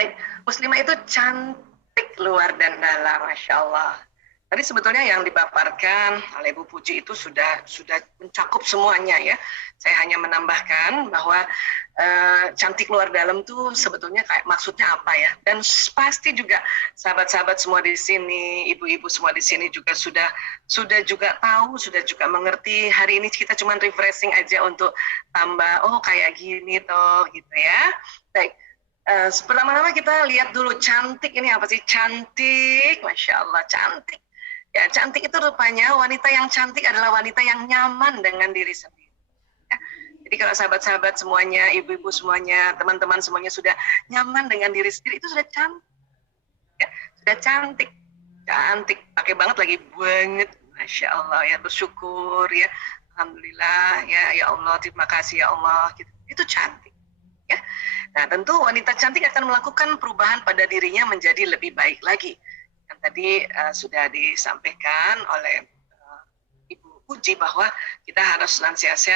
Baik, muslimah itu cantik luar dan dalam, Masya Allah. Tadi sebetulnya yang dipaparkan oleh Bu Puji itu sudah mencakup semuanya ya. Saya hanya menambahkan bahwa cantik luar dalam tuh sebetulnya kayak maksudnya apa ya. Dan pasti juga sahabat-sahabat semua di sini, ibu-ibu semua di sini juga sudah juga tahu, sudah juga mengerti. Hari ini kita cuma refreshing aja untuk tambah, oh kayak gini toh gitu ya. Baik. Pertama-tama kita lihat dulu cantik ini apa sih? Cantik, Masya Allah, cantik. Ya, cantik itu rupanya wanita yang cantik adalah wanita yang nyaman dengan diri sendiri. Ya. Jadi kalau sahabat-sahabat semuanya, ibu-ibu semuanya, teman-teman semuanya sudah nyaman dengan diri sendiri, itu sudah cantik. Ya, sudah cantik. Cantik, pakai banget lagi, banget. Masya Allah, ya bersyukur ya. Alhamdulillah, ya Allah, terima kasih ya Allah. Gitu. Itu cantik. Ya. Nah, tentu wanita cantik akan melakukan perubahan pada dirinya menjadi lebih baik lagi. Yang tadi sudah disampaikan oleh Ibu Puji bahwa kita harus senantiasa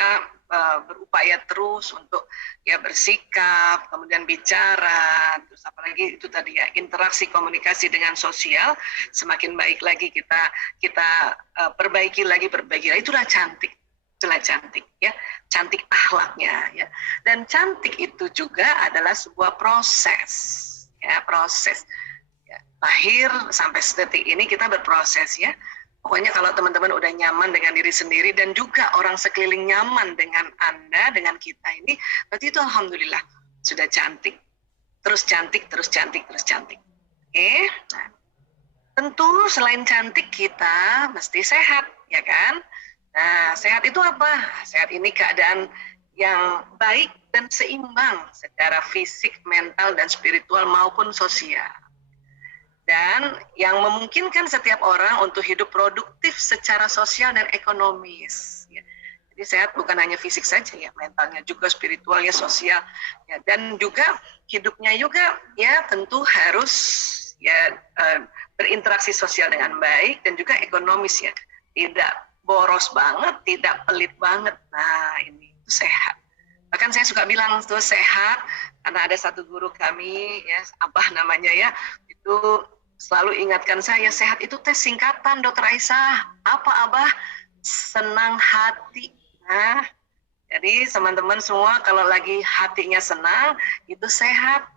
berupaya terus untuk ya bersikap, kemudian bicara, terus apalagi itu tadi ya interaksi komunikasi dengan sosial semakin baik lagi kita perbaiki lagi. Itulah cantik. Itulah cantik ya, cantik akhlaknya ya. Dan cantik itu juga adalah sebuah proses ya, proses ya. Lahir sampai detik ini kita berproses ya. Pokoknya kalau teman-teman udah nyaman dengan diri sendiri dan juga orang sekeliling nyaman dengan Anda, dengan kita ini, berarti itu alhamdulillah sudah cantik. Terus cantik, terus cantik, terus cantik. Oke. Nah, tentu selain cantik kita mesti sehat ya kan? Nah, sehat itu apa? Sehat ini keadaan yang baik dan seimbang secara fisik, mental, dan spiritual maupun sosial. Dan yang memungkinkan setiap orang untuk hidup produktif secara sosial dan ekonomis. Ya. Jadi sehat bukan hanya fisik saja ya, mentalnya juga, spiritualnya, sosial. Ya. Dan juga hidupnya juga ya tentu harus ya berinteraksi sosial dengan baik dan juga ekonomis ya. Tidak boros banget, tidak pelit banget. Nah ini itu sehat. Bahkan saya suka bilang itu sehat karena ada satu guru kami ya, Abah namanya ya, itu selalu ingatkan saya, sehat itu tes singkatan Dokter Aisyah. Apa Abah? Senang hati. Nah, jadi teman-teman semua kalau lagi hatinya senang, itu sehat.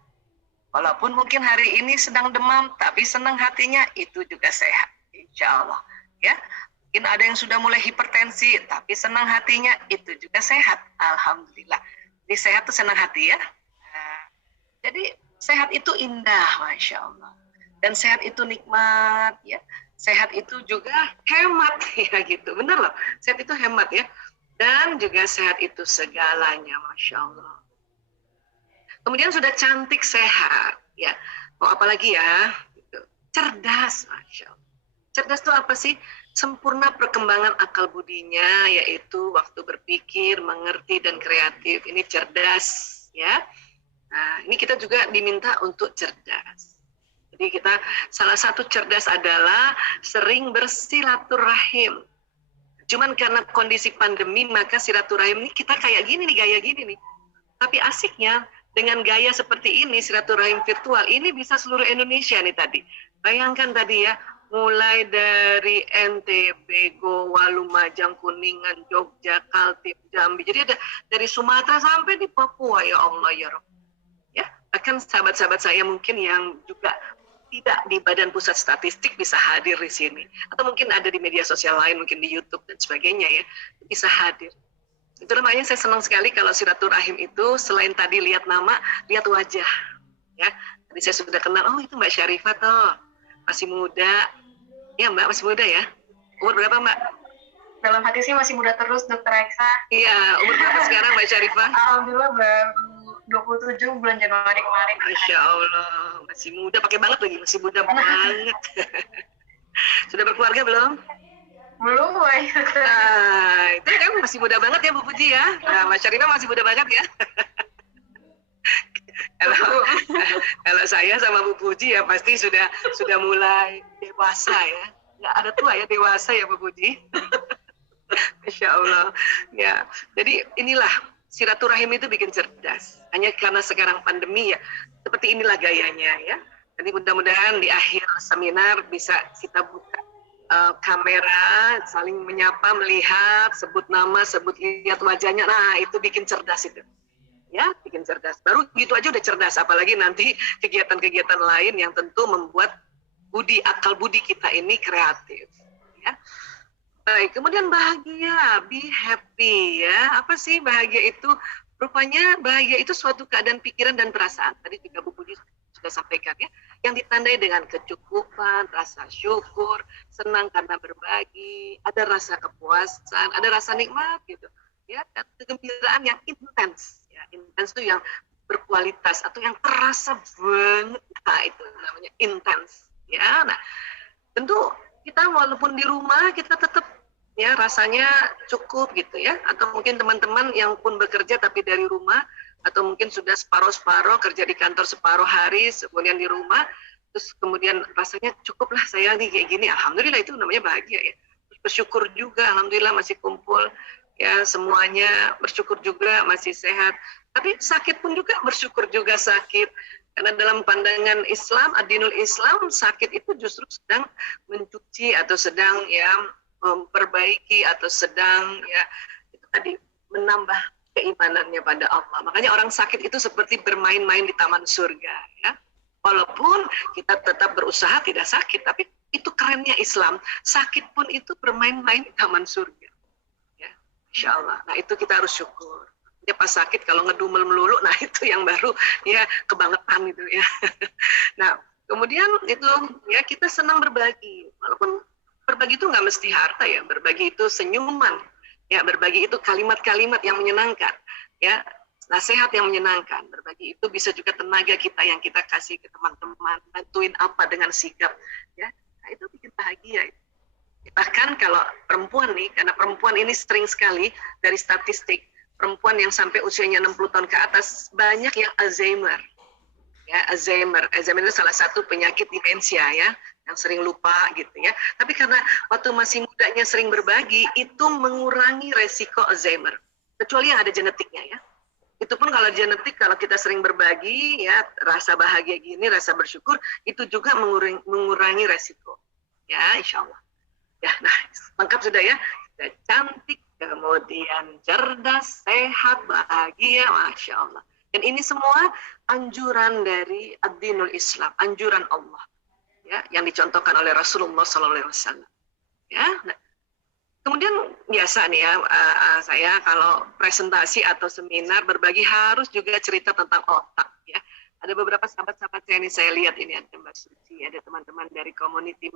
Walaupun mungkin hari ini sedang demam, tapi senang hatinya, itu juga sehat. Insya Allah. Ya. Mungkin ada yang sudah mulai hipertensi, tapi senang hatinya, itu juga sehat. Alhamdulillah. Jadi sehat itu senang hati ya. Nah, jadi sehat itu indah, Masya Allah. Dan sehat itu nikmat ya. Sehat itu juga hemat ya gitu. Benar loh. Sehat itu hemat ya. Dan juga sehat itu segalanya, Masya Allah. Kemudian sudah cantik sehat ya. Mau apa lagi ya? Gitu. Cerdas, Masya Allah. Cerdas itu apa sih? Sempurna perkembangan akal budinya, yaitu waktu berpikir, mengerti dan kreatif. Ini cerdas ya. Nah, ini kita juga diminta untuk cerdas. Jadi kita salah satu cerdas adalah sering bersilaturahim. Cuman karena kondisi pandemi maka silaturahim ini kita kayak gini nih, gaya gini nih. Tapi asiknya dengan gaya seperti ini, silaturahim virtual ini bisa seluruh Indonesia nih tadi. Bayangkan tadi ya, mulai dari NTB, Goa, Lumajang, Kuningan, Jogja, Kaltim, Jambi. Jadi ada dari Sumatera sampai di Papua, ya Allah ya Rabb. Ya, bahkan sahabat-sahabat saya mungkin yang juga tidak di Badan Pusat Statistik bisa hadir di sini. Atau mungkin ada di media sosial lain, mungkin di YouTube dan sebagainya ya, bisa hadir. Itu namanya saya senang sekali kalau silaturahim itu selain tadi lihat nama, lihat wajah. Ya, tadi saya sudah kenal, oh itu Mbak Syarifah toh, masih muda. Ya Mbak, masih muda ya. Umur berapa Mbak? Dalam hati sih masih muda terus, Dokter Aisyah. Iya, umur berapa sekarang Mbak Syarifah? Alhamdulillah baru 27 bulan Januari kemarin. Masya Allah, masih muda, pakai banget lagi, masih muda banget. Sudah berkeluarga belum? Belum, Boy. Nah, itu kan masih muda banget ya Bu Puji ya. Nah, Mas Syarifah masih muda banget ya. Kalau saya sama Bu Puji ya pasti sudah mulai dewasa ya. Nggak ada tua ya, dewasa ya Bu Puji. Masya Allah. Ya, jadi inilah silaturahim itu bikin cerdas. Hanya karena sekarang pandemi ya, seperti inilah gayanya ya. Jadi mudah-mudahan di akhir seminar bisa kita buka kamera, saling menyapa, melihat, sebut nama, sebut lihat wajahnya. Nah, itu bikin cerdas itu. Ya, bikin cerdas. Baru gitu aja udah cerdas, apalagi nanti kegiatan-kegiatan lain yang tentu membuat akal budi kita ini kreatif. Ya. Baik, kemudian bahagia, be happy ya. Apa sih bahagia itu? Rupanya bahagia itu suatu keadaan pikiran dan perasaan. Tadi juga Bu Puji sudah sampaikan ya, yang ditandai dengan kecukupan, rasa syukur, senang karena berbagi, ada rasa kepuasan, ada rasa nikmat gitu, ya, dan kegembiraan yang intens, ya, intens itu yang berkualitas atau yang terasa banget, nah itu namanya intens, ya. Nah, tentu kita walaupun di rumah kita tetap ya rasanya cukup gitu ya, atau mungkin teman-teman yang pun bekerja tapi dari rumah, atau mungkin sudah separuh-separuh kerja di kantor separuh hari, kemudian di rumah, terus kemudian rasanya cukuplah saya nih kayak gini, alhamdulillah itu namanya bahagia ya. Terus bersyukur juga, alhamdulillah masih kumpul ya semuanya, bersyukur juga masih sehat. Tapi sakit pun juga bersyukur juga sakit, karena dalam pandangan Islam, ad-dinul Islam, sakit itu justru sedang mencuci atau sedang ya memperbaiki atau sedang ya itu tadi menambah keimanannya pada Allah. Makanya orang sakit itu seperti bermain-main di taman surga ya. Walaupun kita tetap berusaha tidak sakit, tapi itu kerennya Islam. Sakit pun itu bermain-main di taman surga. Ya, Insya Allah. Nah itu kita harus syukur. Ya pas sakit kalau ngedumel melulu, nah itu yang baru ya kebangetan itu ya. Nah kemudian itu ya kita senang berbagi. Walaupun berbagi itu nggak mesti harta ya, berbagi itu senyuman. Ya, berbagi itu kalimat-kalimat yang menyenangkan, ya, nasihat yang menyenangkan. Berbagi itu bisa juga tenaga kita yang kita kasih ke teman-teman, bantuin apa dengan sikap, ya. Nah, itu bikin bahagia. Bahkan kalau perempuan nih, karena perempuan ini sering sekali dari statistik, perempuan yang sampai usianya 60 tahun ke atas banyak yang Alzheimer. Ya, Alzheimer itu salah satu penyakit demensia ya, yang sering lupa gitu ya. Tapi karena waktu masih mudanya sering berbagi, itu mengurangi resiko Alzheimer. Kecuali yang ada genetiknya ya. Itu pun kalau genetik, kalau kita sering berbagi ya, rasa bahagia gini, rasa bersyukur, itu juga mengurangi resiko. Ya, insya Allah. Ya, nah lengkap sudah ya. Sudah cantik, kemudian cerdas, sehat, bahagia, Masya Allah. Dan ini semua anjuran dari ad-dinul Islam, anjuran Allah. Ya, yang dicontohkan oleh Rasulullah SAW. Ya, nah, kemudian biasa nih ya, saya kalau presentasi atau seminar berbagi harus juga cerita tentang otak. Ya, ada beberapa sahabat-sahabat saya ini saya lihat ini ada Mbak Suci, ada teman-teman dari community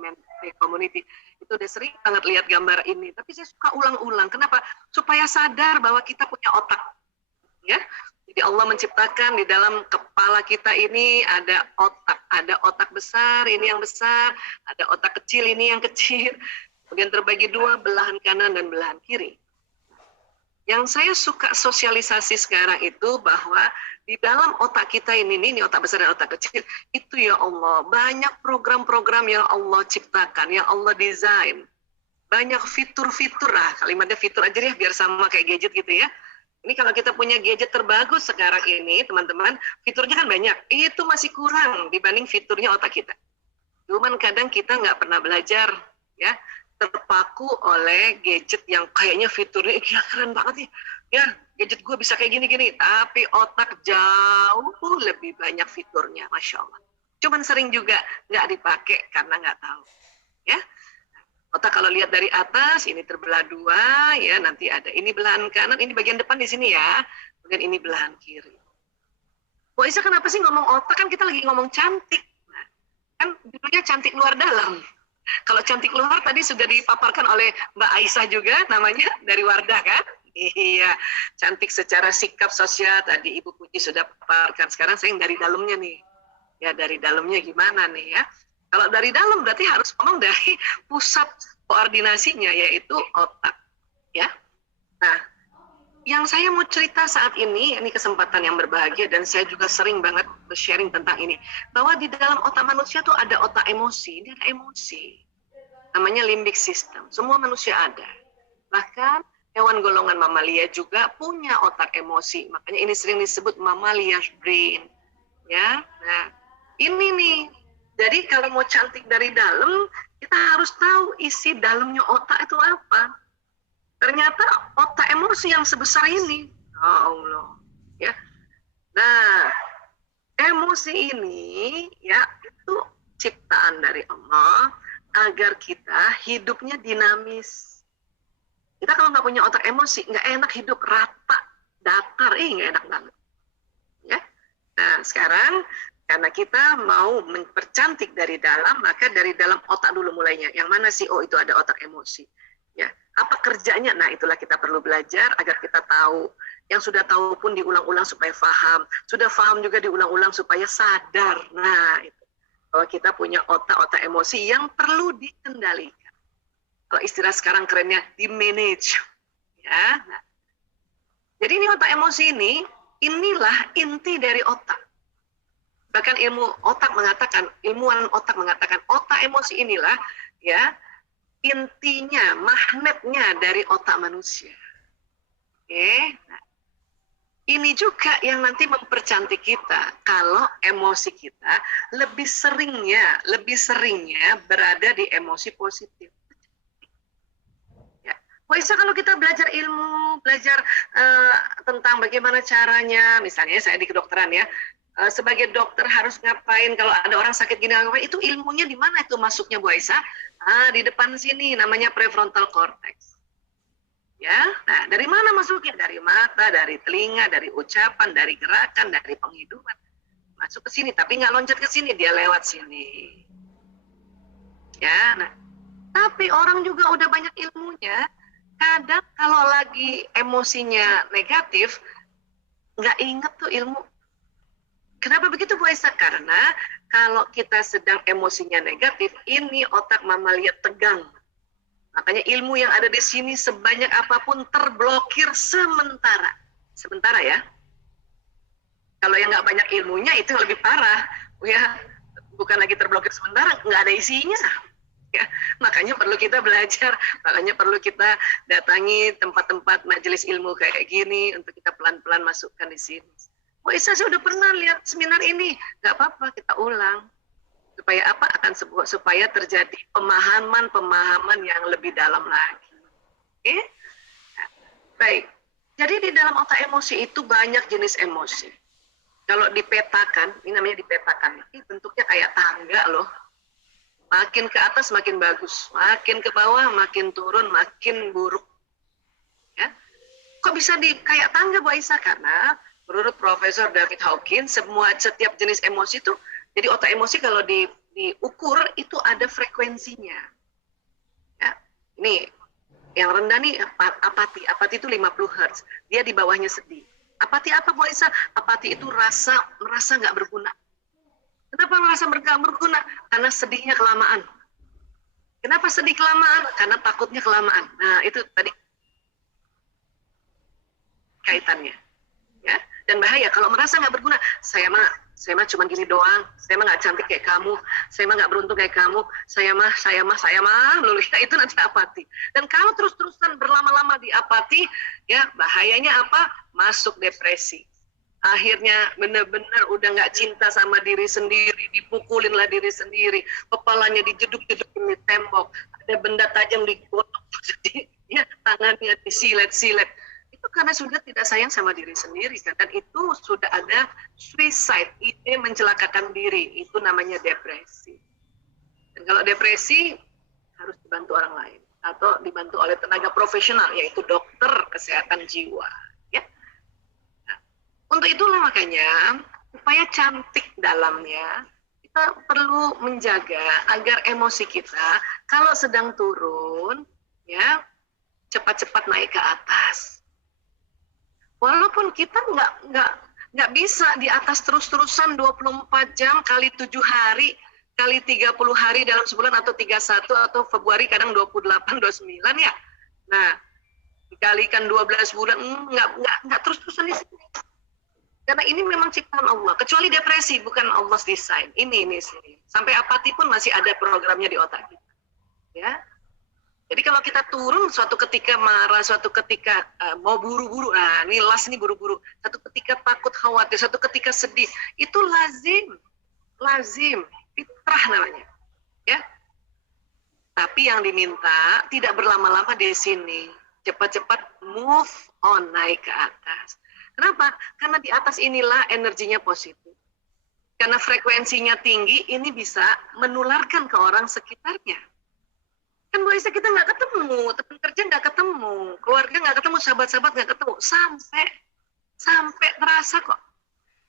itu udah sering banget lihat gambar ini. Tapi saya suka ulang-ulang. Kenapa? Supaya sadar bahwa kita punya otak. Ya. Jadi Allah menciptakan di dalam kepala kita ini ada otak besar, ini yang besar, ada otak kecil, ini yang kecil, kemudian terbagi dua, belahan kanan dan belahan kiri. Yang saya suka sosialisasi sekarang itu bahwa di dalam otak kita ini otak besar dan otak kecil, itu ya Allah, banyak program-program yang Allah ciptakan, yang Allah desain, banyak fitur-fitur, kalimatnya fitur aja ya, biar sama kayak gadget gitu ya. Ini kalau kita punya gadget terbagus sekarang ini, teman-teman, fiturnya kan banyak. Itu masih kurang dibanding fiturnya otak kita. Cuman kadang kita nggak pernah belajar, ya, terpaku oleh gadget yang kayaknya fiturnya keren banget nih. Ya, gadget gue bisa kayak gini-gini, tapi otak jauh lebih banyak fiturnya, Masya Allah. Cuman sering juga nggak dipakai karena nggak tahu. Ya. Otak kalau lihat dari atas, ini terbelah dua, ya nanti ada ini belahan kanan, ini bagian depan di sini ya, kemudian ini belahan kiri. Bu Isa kenapa sih ngomong otak, kan kita lagi ngomong cantik. Nah, kan judulnya cantik luar dalam. Kalau cantik luar tadi sudah dipaparkan oleh Mbak Aisyah juga, namanya dari Wardah kan? Iya, cantik secara sikap sosial, tadi Ibu Puji sudah paparkan, sekarang saya yang dari dalamnya nih. Ya dari dalamnya gimana nih ya? Kalau dari dalam berarti harus ngomong dari pusat koordinasinya, yaitu otak. Ya. Nah, yang saya mau cerita saat ini kesempatan yang berbahagia, dan saya juga sering banget sharing tentang ini, bahwa di dalam otak manusia tuh ada otak emosi, ini ada emosi. Namanya limbic system. Semua manusia ada. Bahkan Hewan golongan mamalia juga punya otak emosi. Makanya ini sering disebut mammalian brain. Ya, nah ini nih. Jadi kalau mau cantik dari dalam, kita harus tahu isi dalamnya otak itu apa. Ternyata otak emosi yang sebesar ini. Oh Allah. Ya. Nah, emosi ini ya itu ciptaan dari Allah agar kita hidupnya dinamis. Kita kalau nggak punya otak emosi, nggak enak hidup, rata, datar, nggak enak banget. Ya. Nah, sekarang karena kita mau mempercantik dari dalam, maka dari dalam otak dulu mulainya. Yang mana sih? Oh, itu ada otak emosi. Ya, apa kerjanya? Nah, itulah kita perlu belajar agar kita tahu. Yang sudah tahu pun diulang-ulang supaya paham. Sudah paham juga diulang-ulang supaya sadar. Nah, itu. Bahwa kita punya otak-otak emosi yang perlu dikendalikan. Kalau istilah sekarang kerennya di manage, ya. Nah, jadi ini otak emosi ini, inilah inti dari otak. Bahkan ilmu otak mengatakan, ilmuwan otak mengatakan, otak emosi inilah, ya, intinya, magnetnya dari otak manusia. Oke, nah, ini juga yang nanti mempercantik kita kalau emosi kita lebih seringnya berada di emosi positif. Bisa kalau kita belajar ilmu, belajar tentang bagaimana caranya, misalnya saya di kedokteran ya, sebagai dokter harus ngapain kalau ada orang sakit gini, itu ilmunya di mana itu masuknya Bu Aisyah? Di depan sini namanya prefrontal cortex. Ya, nah dari mana masuknya? Dari mata, dari telinga, dari ucapan, dari gerakan, dari penghidupan. Masuk ke sini, tapi nggak loncat ke sini, dia lewat sini. Ya, nah, tapi orang juga udah banyak ilmunya. Kadang kalau lagi emosinya negatif, nggak inget tuh ilmu. Kenapa begitu Bu Aisyah? Karena kalau kita sedang emosinya negatif, ini otak mamalia tegang. Makanya ilmu yang ada di sini sebanyak apapun terblokir sementara. Sementara ya. Kalau yang nggak banyak ilmunya itu lebih parah. Ya, bukan lagi terblokir sementara, nggak ada isinya. Ya, makanya perlu kita belajar, makanya perlu kita datangi tempat-tempat majelis ilmu kayak gini untuk kita pelan-pelan masukkan di sini. Oh, saya sudah pernah lihat seminar ini, nggak apa-apa kita ulang supaya apa akan supaya terjadi pemahaman yang lebih dalam lagi. Oke? Nah, baik. Jadi di dalam otak emosi itu banyak jenis emosi. Kalau dipetakan, ini namanya dipetakan, ini bentuknya kayak tangga loh. Makin ke atas makin bagus, makin ke bawah makin turun, makin buruk. Ya. Kok bisa kayak tangga Bu Aisyah? Karena menurut Profesor David Hawkins, setiap jenis emosi itu, jadi otak emosi kalau diukur itu ada frekuensinya. Ya. Ini yang rendah nih apati itu 50 Hz, dia di bawahnya sedih. Apati apa Bu Aisyah? Apati itu merasa nggak berguna. Kenapa merasa berguna? Karena sedihnya kelamaan. Kenapa sedih kelamaan? Karena takutnya kelamaan. Nah, itu tadi kaitannya. Ya, dan bahaya kalau merasa nggak berguna. Saya mah cuma gini doang. Saya mah nggak cantik kayak kamu. Saya mah nggak beruntung kayak kamu. Saya mah melulu. Itu nanti apati. Dan kalau terus-terusan berlama-lama di apati, ya bahayanya apa? Masuk depresi. Akhirnya benar-benar udah nggak cinta sama diri sendiri, dipukulinlah diri sendiri, kepalanya dijeduk-jedukin di tembok, ada benda tajam digotong, ya tangannya disilet-silet. Itu karena sudah tidak sayang sama diri sendiri, dan itu sudah ada suicide, ide mencelakakan diri, itu namanya depresi. Dan kalau depresi harus dibantu orang lain atau dibantu oleh tenaga profesional, yaitu dokter kesehatan jiwa. Untuk itulah makanya supaya cantik dalamnya kita perlu menjaga agar emosi kita kalau sedang turun ya cepat-cepat naik ke atas. Walaupun kita nggak bisa di atas terus-terusan 24 jam kali 7 hari kali 30 hari dalam sebulan atau 31 atau Februari kadang 28 29 ya. Nah, dikalikan 12 bulan nggak terus-terusan di sini. Karena ini memang ciptaan Allah. Kecuali depresi, bukan Allah's design. Ini sih. Sampai apati pun masih ada programnya di otak kita. Ya. Jadi kalau kita turun suatu ketika marah, suatu ketika mau buru-buru, nah ini las ini buru-buru, satu ketika takut khawatir, satu ketika sedih, itu lazim, fitrah namanya, ya. Tapi yang diminta tidak berlama-lama di sini, cepat-cepat move on, naik ke atas. Kenapa? Karena di atas inilah energinya positif. Karena frekuensinya tinggi, ini bisa menularkan ke orang sekitarnya. Kan Bu Aisyah kita nggak ketemu, teman kerja nggak ketemu, keluarga nggak ketemu, sahabat-sahabat nggak ketemu, sampai terasa kok,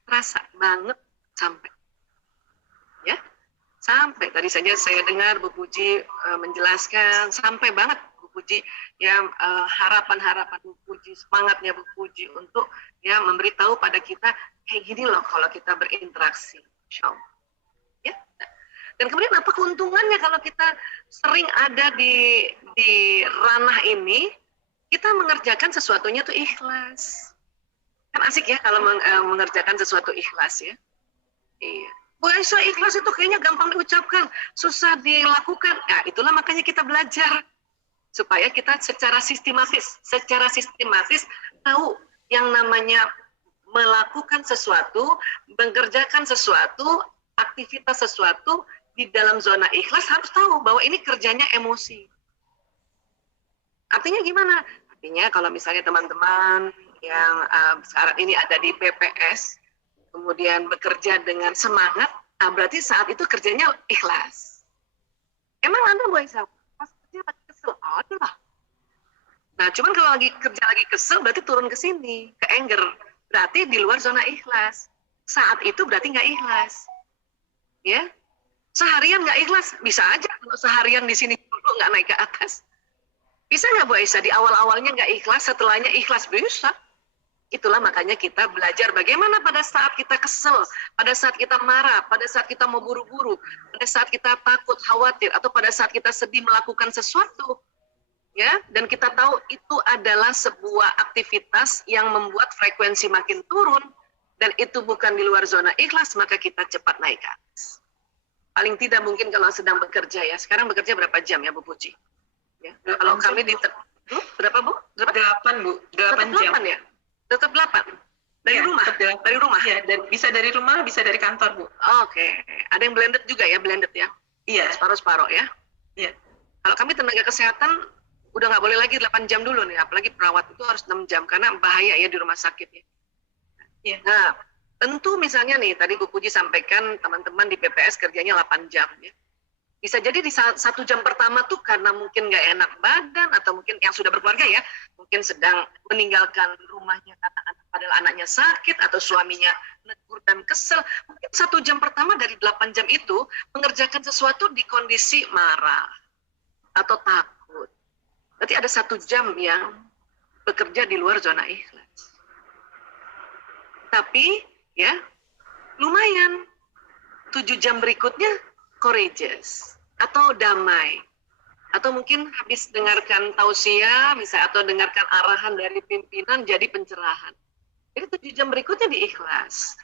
terasa banget sampai, ya, sampai tadi saja saya dengar Bu Puji menjelaskan, sampai banget Bu Puji, ya harapan-harapan Bu Puji, semangatnya Bu Puji untuk ya memberitahu pada kita kayak gini loh kalau kita berinteraksi, Insya Allah. Ya. Dan kemudian apa keuntungannya kalau kita sering ada di ranah ini, kita mengerjakan sesuatunya tuh ikhlas. Kan asik ya kalau mengerjakan sesuatu ikhlas ya. Iya. Bu Aisyah, ikhlas itu kayaknya gampang diucapkan, susah dilakukan. Nah, itulah makanya kita belajar supaya kita secara sistematis tahu yang namanya melakukan sesuatu, mengerjakan sesuatu, aktivitas sesuatu di dalam zona ikhlas harus tahu bahwa ini kerjanya emosi. Artinya gimana? Artinya kalau misalnya teman-teman yang sekarang ini ada di PPS, kemudian bekerja dengan semangat, berarti saat itu kerjanya ikhlas. Emang Anda Bu Aisyah, pas kerja lagi kesel? Aduh lah. Nah, cuman kalau lagi kerja lagi kesel, berarti turun ke sini, ke anger. Berarti di luar zona ikhlas. Saat itu berarti nggak ikhlas. Ya, seharian nggak ikhlas, bisa aja kalau seharian di sini dulu nggak naik ke atas. Bisa nggak Bu Aisyah di awal-awalnya nggak ikhlas, setelahnya ikhlas? Bisa. Itulah makanya kita belajar bagaimana pada saat kita kesel, pada saat kita marah, pada saat kita mau buru-buru, pada saat kita takut, khawatir, atau pada saat kita sedih melakukan sesuatu. Ya, dan kita tahu itu adalah sebuah aktivitas yang membuat frekuensi makin turun, dan itu bukan di luar zona ikhlas, maka kita cepat naik ke atas. Paling tidak mungkin kalau sedang bekerja ya. Sekarang bekerja berapa jam ya Bu Puji? Ya. Kalau kami di berapa Bu? 8 Bu, 8 jam. 8 ya? Tetap 8? Dari ya, rumah? Dari rumah? Ya, bisa dari rumah, bisa dari kantor Bu. Oke. Ada yang blended juga ya, blended ya? Iya. Separuh-separuh ya? Iya. Kalau kami tenaga kesehatan, udah nggak boleh lagi 8 jam dulu nih. Apalagi perawat itu harus 6 jam, karena bahaya ya di rumah sakit ya. Iya. Nah, tentu misalnya nih, tadi Bu Puji sampaikan teman-teman di PPS kerjanya 8 jam ya. Bisa jadi di 1 jam pertama tuh karena mungkin nggak enak badan, atau mungkin yang sudah berkeluarga ya, mungkin sedang meninggalkan rumahnya karena padahal anaknya sakit, atau suaminya negur dan kesel. Mungkin 1 jam pertama dari 8 jam itu mengerjakan sesuatu di kondisi marah atau takut. Berarti ada 1 jam yang bekerja di luar zona ikhlas. Tapi ya lumayan 7 jam berikutnya courageous atau damai, atau mungkin habis dengarkan tausiah misalnya, atau dengarkan arahan dari pimpinan jadi pencerahan. Jadi 7 jam berikutnya diikhlas.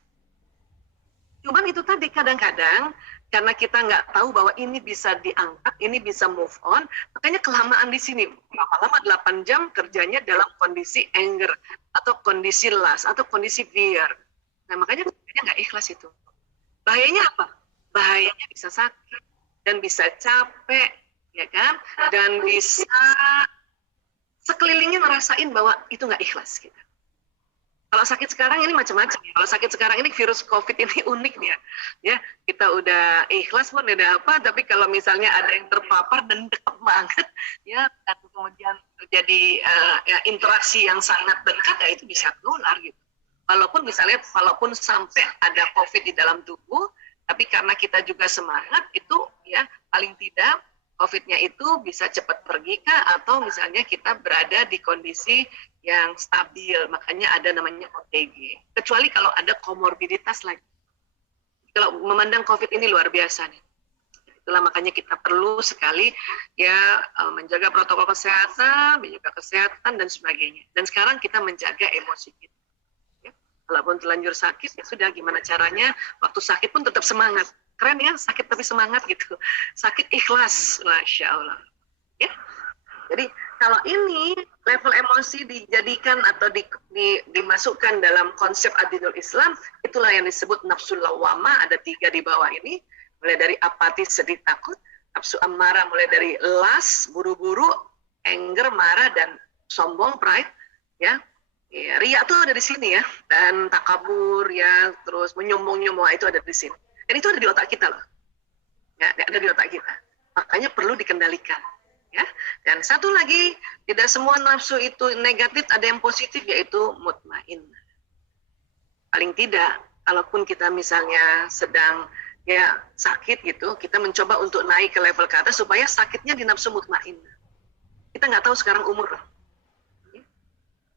Cuman itu tadi kadang-kadang karena kita nggak tahu bahwa ini bisa diangkat, ini bisa move on, makanya kelamaan di sini. Lama-lama 8 jam kerjanya dalam kondisi anger, atau kondisi lust, atau kondisi fear. Nah makanya kerjanya nggak ikhlas itu. Bahayanya apa? Bahayanya bisa sakit, dan bisa capek, ya kan? Dan bisa sekelilingnya ngerasain bahwa itu nggak ikhlas kita. Kalau sakit sekarang ini macam-macam. Kalau sakit sekarang ini virus COVID ini unik ya. Ya, kita udah ikhlas pun udah apa, tapi kalau misalnya ada yang terpapar dan dekat banget, ya, dan kemudian terjadi ya, interaksi yang sangat dekat, ya itu bisa nular gitu. Walaupun misalnya, walaupun sampai ada COVID di dalam tubuh, tapi karena kita juga semangat, itu ya paling tidak COVID-nya itu bisa cepat pergi kah, atau misalnya kita berada di kondisi yang stabil, makanya ada namanya OTG. Kecuali kalau ada komorbiditas lagi. Kalau memandang COVID ini luar biasa nih. Itulah makanya kita perlu sekali ya menjaga protokol kesehatan, menjaga kesehatan dan sebagainya. Dan sekarang kita menjaga emosi kita. Walaupun terlanjur sakit, ya sudah gimana caranya, waktu sakit pun tetap semangat. Keren ya, sakit tapi semangat gitu. Sakit ikhlas, Masya Allah. Ya. Jadi kalau ini level emosi dijadikan atau dimasukkan dalam konsep adilul Islam, itulah yang disebut nafsu lawwamah. Ada 3 di bawah ini, mulai dari apatis, sedih, takut. Nafsu amarah mulai dari las, buru-buru, anger, marah, dan sombong, pride. Ya, riya itu ada di sini ya, dan takabur ya, terus menyombong-nyombong itu ada di sini. Dan itu ada di otak kita loh, ya, ada di otak kita. Makanya perlu dikendalikan. Ya, dan satu lagi, tidak semua nafsu itu negatif, ada yang positif, yaitu mutmain. Paling tidak, kalaupun kita misalnya sedang ya sakit gitu, kita mencoba untuk naik ke level ke atas supaya sakitnya di nafsu mutmain. Kita nggak tahu sekarang umur.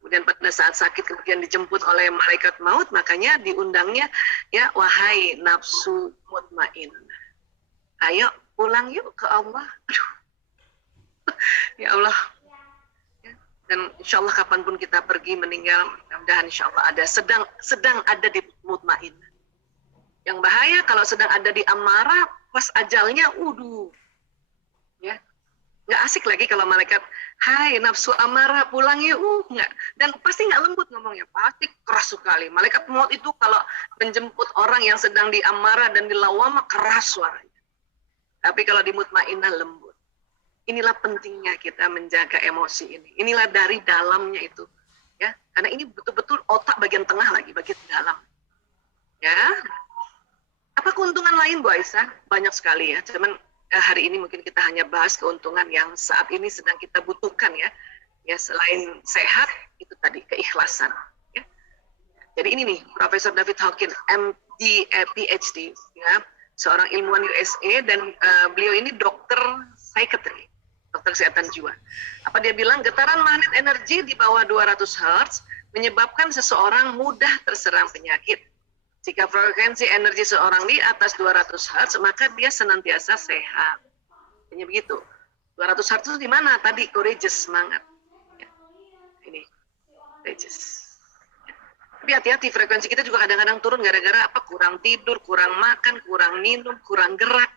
Kemudian pada saat sakit kemudian dijemput oleh malaikat maut, makanya diundangnya ya, wahai nafsu mutmain, ayo pulang yuk ke Allah. Aduh. Ya Allah, dan insya Allah kapanpun kita pergi meninggal, mudah-mudahan insya Allah ada sedang ada di mutmain. Yang bahaya kalau sedang ada di amarah, pas ajalnya, ya nggak asik lagi kalau malaikat, hai nafsu amarah pulang yuk, nggak, dan pasti nggak lembut ngomongnya, pasti keras sekali. Malaikat maut itu kalau menjemput orang yang sedang di amarah dan di lawamah keras suaranya. Tapi kalau di mutmainah lembut. Inilah pentingnya kita menjaga emosi ini. Inilah dari dalamnya itu, ya. Karena ini betul-betul otak bagian tengah lagi, bagian dalam. Ya. Apa keuntungan lain, Bu Aisyah? Banyak sekali ya. Cuman hari ini mungkin kita hanya bahas keuntungan yang saat ini sedang kita butuhkan ya. Ya, selain sehat, itu tadi keikhlasan. Ya. Jadi ini nih, Profesor David Hawkins, MD, PhD, ya, seorang ilmuwan USA, dan beliau ini dokter psikiatri, dokter kesehatan jiwa. Apa dia bilang? Getaran magnet energi di bawah 200 Hz menyebabkan seseorang mudah terserang penyakit. Jika frekuensi energi seorang di atas 200 Hz, maka dia senantiasa sehat. Hanya begitu. 200 Hz itu di mana? Tadi courageous, semangat. Ya. Ini, courageous. Ya. Tapi hati-hati, frekuensi kita juga kadang-kadang turun gara-gara apa? Kurang tidur, kurang makan, kurang minum, kurang gerak.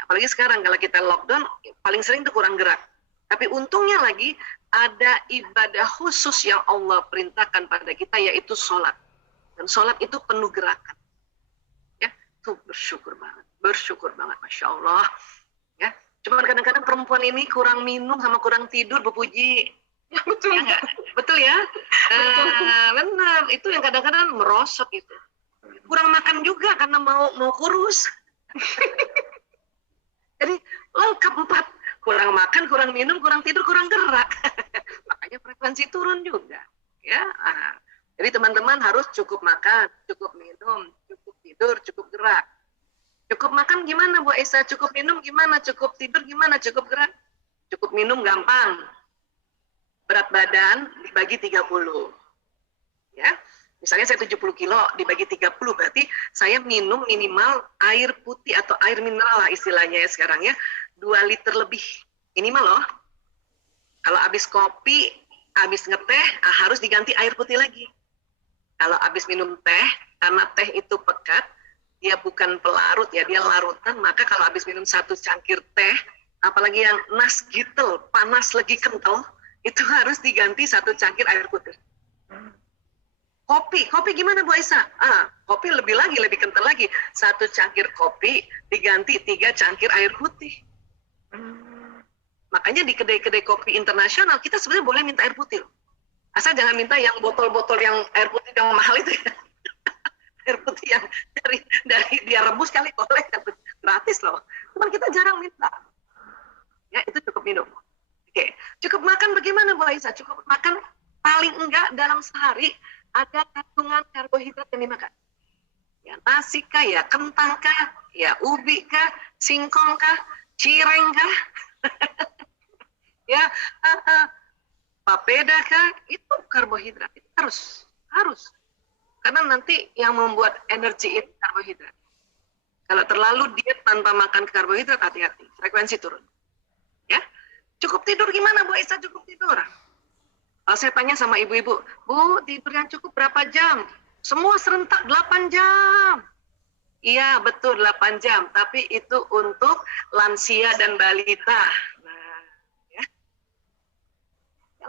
Apalagi sekarang kalau kita lockdown, paling sering itu kurang gerak. Tapi untungnya lagi, ada ibadah khusus yang Allah perintahkan pada kita, yaitu sholat. Dan sholat itu penuh gerakan. Ya, itu bersyukur banget, Masya Allah. Ya, cuma kadang-kadang perempuan ini kurang minum sama kurang tidur, Bu Puji. Ya, betul. Ya, betul ya? Benar, itu yang kadang-kadang merosot itu. Kurang makan juga karena mau kurus. Jadi lengkap 4, kurang makan, kurang minum, kurang tidur, kurang gerak. Makanya frekuensi turun juga. Ya, jadi teman-teman harus cukup makan, cukup minum, cukup tidur, cukup gerak. Cukup makan gimana, Bu Aisyah? Cukup minum gimana? Cukup tidur gimana? Cukup gerak? Cukup minum gampang. Berat badan dibagi 30. Ya. Misalnya saya 70 kilo, dibagi 30, berarti saya minum minimal air putih atau air mineral lah istilahnya ya sekarang ya, 2 liter lebih. Minimal loh. Kalau habis kopi, habis ngeteh, harus diganti air putih lagi. Kalau habis minum teh, karena teh itu pekat, dia bukan pelarut ya, dia larutan, maka kalau habis minum 1 cangkir teh, apalagi yang nasgitel, panas lagi kental, itu harus diganti 1 cangkir air putih. Kopi gimana Bu Aisyah? Kopi lebih kental lagi. 1 cangkir kopi diganti 3 cangkir air putih. Makanya di kedai-kedai kopi internasional kita sebenarnya boleh minta air putih. Asal jangan minta yang botol-botol yang air putih yang mahal itu ya. Air putih yang dari dia rebus kali boleh, gratis loh. Cuman kita jarang minta. Ya, itu cukup minum. Oke, cukup makan bagaimana Bu Aisyah? Cukup makan paling enggak dalam sehari ada kandungan karbohidrat yang dimakan. Ya, nasi kah, ya kentang kah, ya ubi kah, singkong kah, cireng kah, ya papeda kah, itu karbohidrat. Itu harus. Karena nanti yang membuat energi itu karbohidrat. Kalau terlalu diet tanpa makan karbohidrat, hati-hati, frekuensi turun. Ya, cukup tidur gimana Bu Aisyah? Cukup tidur. Kalau saya tanya sama ibu-ibu, Bu, tidur yang cukup berapa jam? Semua serentak 8 jam. Iya, betul 8 jam. Tapi itu untuk lansia dan balita. Nah, ya.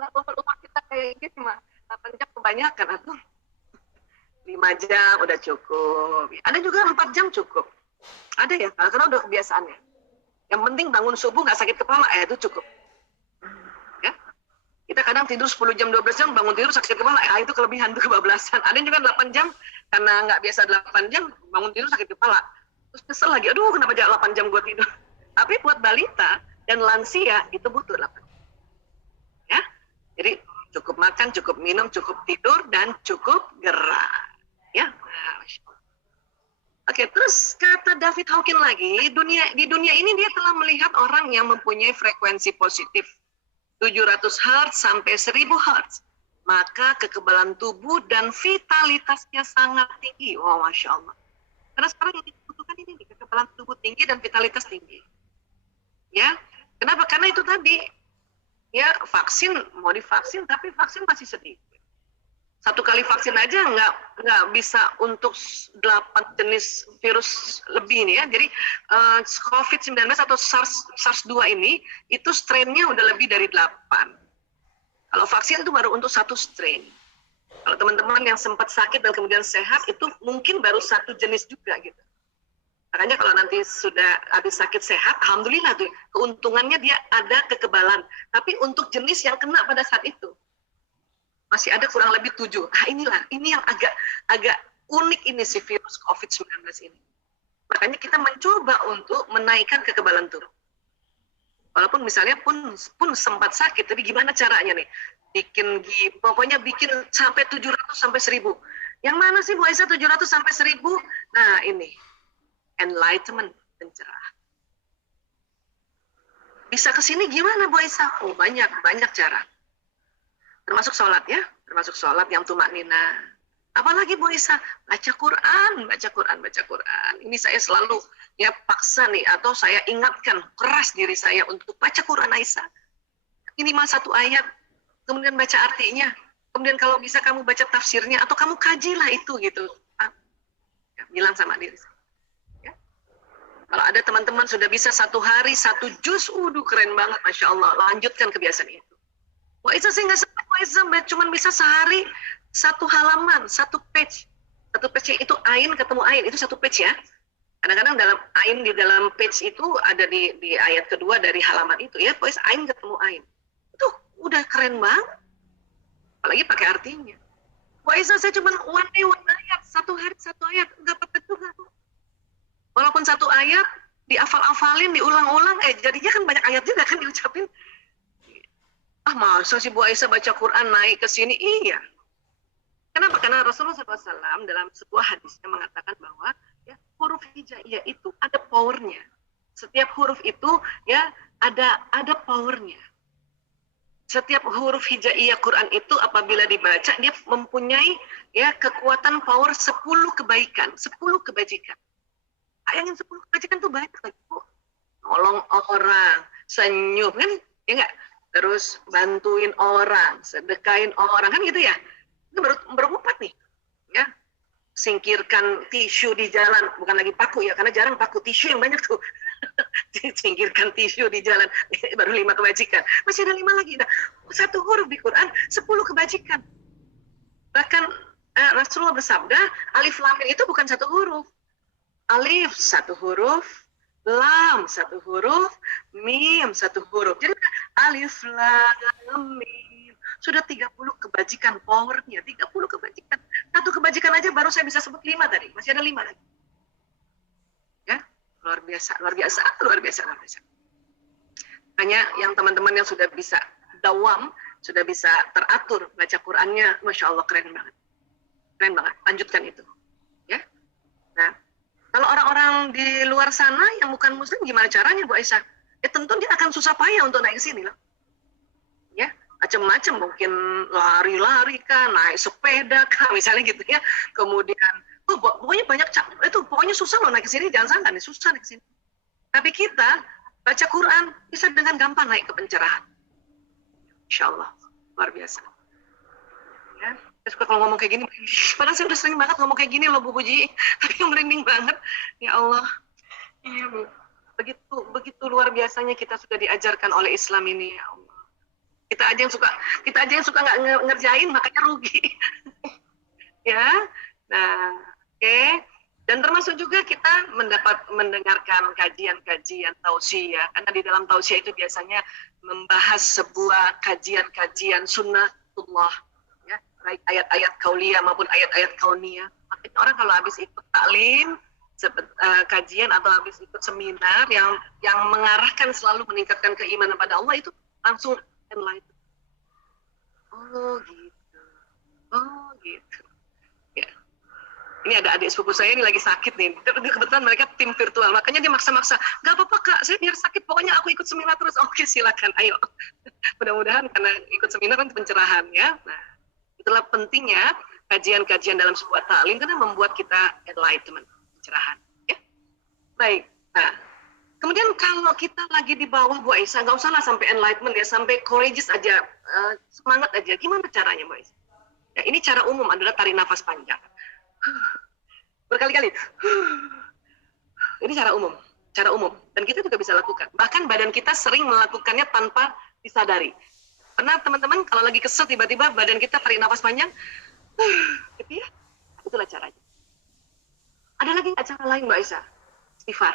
kalau umur kita kayak gini mah 8 jam kebanyakan atau 5 jam udah cukup. Ada juga 4 jam cukup. Ada ya, karena udah kebiasaannya. Yang penting bangun subuh nggak sakit kepala, itu cukup. Ya. Kita kadang tidur 10 jam, 12 jam, bangun tidur sakit kepala, itu kelebihan, itu kebablasan. Ada yang juga 8 jam, karena nggak biasa 8 jam, bangun tidur sakit kepala. Terus kesel lagi, aduh kenapa 8 jam gue tidur. Tapi buat balita dan lansia, itu butuh 8 jam. Ya. Jadi cukup makan, cukup minum, cukup tidur, dan cukup gerak. Ya. Oke, terus kata David Hawkins lagi, di dunia ini dia telah melihat orang yang mempunyai frekuensi positif 700 Hz sampai 1000 Hz. Maka kekebalan tubuh dan vitalitasnya sangat tinggi. Wow, Masya Allah. Karena sekarang yang dibutuhkan ini, kekebalan tubuh tinggi dan vitalitas tinggi. Ya, kenapa? Karena itu tadi, ya vaksin, mau divaksin, tapi vaksin masih sedikit. Satu kali vaksin aja nggak bisa untuk 8 jenis virus lebih nih ya. Jadi COVID-19 atau SARS-2 ini itu strain-nya udah lebih dari 8. Kalau vaksin itu baru untuk satu strain. Kalau teman-teman yang sempat sakit dan kemudian sehat itu mungkin baru satu jenis juga gitu. Makanya kalau nanti sudah habis sakit sehat, alhamdulillah tuh keuntungannya dia ada kekebalan. Tapi untuk jenis yang kena pada saat itu masih ada kurang lebih 7. Ini yang agak unik ini si virus COVID-19 ini. Makanya kita mencoba untuk menaikkan kekebalan tubuh. Walaupun misalnya pun sempat sakit, tapi gimana caranya nih? Pokoknya bikin sampai 700 sampai 1000. Yang mana sih Bu Aisyah 700 sampai 1000? Nah ini, enlightenment, pencerahan. Bisa ke sini gimana Bu Aisyah? Oh banyak cara. Termasuk sholat ya, termasuk sholat yang tumaknina. Apalagi Bu Isa, baca Quran. Ini saya selalu ya paksa nih, atau saya ingatkan keras diri saya untuk baca Quran Aisyah. Minimal 1 ayat, kemudian baca artinya. Kemudian kalau bisa kamu baca tafsirnya, atau kamu kajilah itu gitu. Ya, bilang sama diri saya. Ya. Kalau ada teman-teman sudah bisa 1 hari 1 juz, keren banget, Masya Allah. Lanjutkan kebiasaan itu. Wah itu sih nggak sempat, cuma bisa sehari 1 halaman, 1 page. 1 page itu ain ketemu ain, itu 1 page ya. Kadang-kadang dalam ain di dalam page itu ada di ayat kedua dari halaman itu ya, pokoknya ain ketemu ain. Itu udah keren banget. Apalagi pakai artinya. Wah Isa saya cuma one ayat, 1 hari 1 ayat, nggak apa-apa juga. Walaupun 1 ayat dihafal-hafalin, diulang-ulang, jadinya kan banyak ayat juga kan diucapin. Masa sih Bu Aisyah baca Quran naik ke sini? Iya. Kenapa? Karena Rasulullah SAW dalam sebuah hadisnya mengatakan bahwa ya, huruf hijaiyah itu ada powernya. Setiap huruf itu ya ada powernya. Setiap huruf hijaiyah Quran itu apabila dibaca dia mempunyai ya kekuatan power 10 kebaikan, 10 kebajikan. Bayangin 10 kebajikan tuh banyak lagi Bu. Nolong orang, senyum kan? Ya enggak? Terus bantuin orang, sedekain orang, kan gitu ya. Itu baru 4 nih. Ya. Singkirkan tisu di jalan, bukan lagi paku ya, karena jarang paku, tisu yang banyak tuh. Singkirkan tisu di jalan, baru 5 kebajikan. Masih ada 5 lagi. Nah, 1 huruf di Quran, 10 kebajikan. Bahkan Rasulullah bersabda, alif lam mim itu bukan 1 huruf. Alif 1 huruf, lam 1 huruf, mim 1 huruf. Jadi alif lam mim sudah 30 kebajikan powernya, 30 kebajikan. 1 kebajikan aja baru saya bisa sebut 5 tadi, masih ada 5 lagi. Ya, luar biasa. Hanya yang teman-teman yang sudah bisa dawam, sudah bisa teratur baca Qurannya, Masya Allah keren banget. Lanjutkan itu. Ya. Nah, kalau orang-orang di luar sana yang bukan muslim gimana caranya Bu Aisyah? Ya tentu dia akan susah payah untuk naik ke sini loh. Ya, macam-macam, mungkin lari-lari kah, naik sepeda kah, misalnya gitu ya. Kemudian pokoknya banyak pokoknya susah loh naik ke sini, jangan salah nih, susah naik ke sini. Tapi kita baca Quran bisa dengan gampang naik ke pencerahan. Insyaallah, luar biasa. Ya. Saya suka kalau ngomong kayak gini, padahal saya udah sering banget ngomong kayak gini loh Bu Puji, tapi merinding banget. Ya Allah. Iya Bu. Begitu luar biasanya kita sudah diajarkan oleh Islam ini, ya Allah. Kita aja yang suka nggak ngerjain, makanya rugi. Ya, nah, oke. Dan termasuk juga kita mendengarkan kajian-kajian tausiah, karena di dalam tausiah itu biasanya membahas sebuah kajian-kajian sunnatullah, ya, baik ayat-ayat kauliyah maupun ayat-ayat kauniyah. Makanya orang kalau habis ikut taklim, kajian atau habis ikut seminar yang mengarahkan selalu meningkatkan keimanan pada Allah, itu langsung enlightened. Oh gitu. Oh gitu. Ya. Ini ada adik sepupu saya ini lagi sakit nih. Kebetulan mereka tim virtual, makanya dia maksa-maksa. Gak apa-apa kak, saya biar sakit, pokoknya aku ikut seminar terus. Oke silakan, ayo. Mudah-mudahan karena ikut seminar kan pencerahan ya. Nah, itulah pentingnya kajian-kajian dalam sebuah taklim karena membuat kita enlightenment, pencerahan. Ya. Baik. Nah, kemudian kalau kita lagi di bawah Bu Aisyah, nggak usah lah sampai enlightenment ya, sampai courageous aja, semangat aja. Gimana caranya Bu Aisyah? Ya, ini cara umum adalah tarik nafas panjang. Berkali-kali. Ini cara umum. Dan kita juga bisa lakukan. Bahkan badan kita sering melakukannya tanpa disadari. Pernah teman-teman kalau lagi kesel tiba-tiba badan kita tarik nafas panjang, gitu ya? Itulah caranya. Ada lagi cara lain Mbak Aisyah? Istighfar.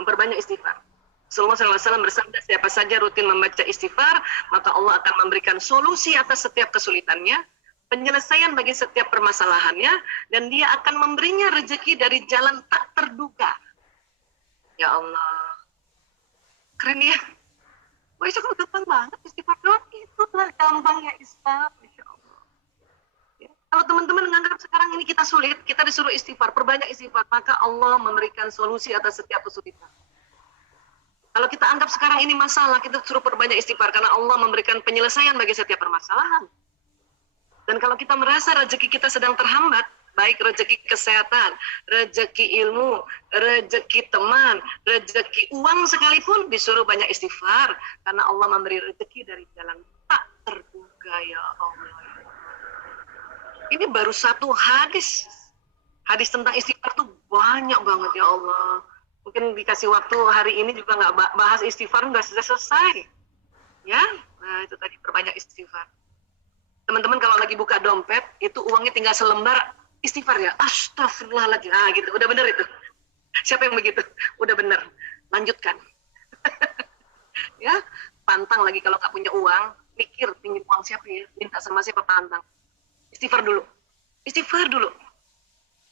Memperbanyak istighfar. Rasulullah SAW bersabda, siapa saja rutin membaca istighfar, maka Allah akan memberikan solusi atas setiap kesulitannya, penyelesaian bagi setiap permasalahannya, dan dia akan memberinya rezeki dari jalan tak terduga. Ya Allah. Keren ya? Wah, itu kan gampang banget istighfar doang. Itulah gampangnya Islam. Masya Allah. Ya. Kalau teman-teman menganggap sekarang ini kita sulit, kita disuruh istighfar, perbanyak istighfar, maka Allah memberikan solusi atas setiap kesulitan. Kalau kita anggap sekarang ini masalah, kita suruh perbanyak istighfar, karena Allah memberikan penyelesaian bagi setiap permasalahan. Dan kalau kita merasa rezeki kita sedang terhambat, baik rezeki kesehatan, rezeki ilmu, rezeki teman, rezeki uang sekalipun, disuruh banyak istighfar, karena Allah memberi rezeki dari jalan tak terduga, ya Allah. Ini baru satu hadis. Hadis tentang istighfar tuh banyak banget, ya Allah. Mungkin dikasih waktu hari ini juga nggak bahas istighfar, nggak selesai. Ya, nah itu tadi perbanyak istighfar. Teman-teman kalau lagi buka dompet, itu uangnya tinggal selembar, istighfar ya. Astagfirullahaladzim. Ah gitu, udah bener itu. Siapa yang begitu? Udah bener. Lanjutkan. Ya, pantang lagi kalau nggak punya uang, mikir pinjam uang siapa ya, minta sama siapa, pantang. Istighfar dulu. Istighfar dulu.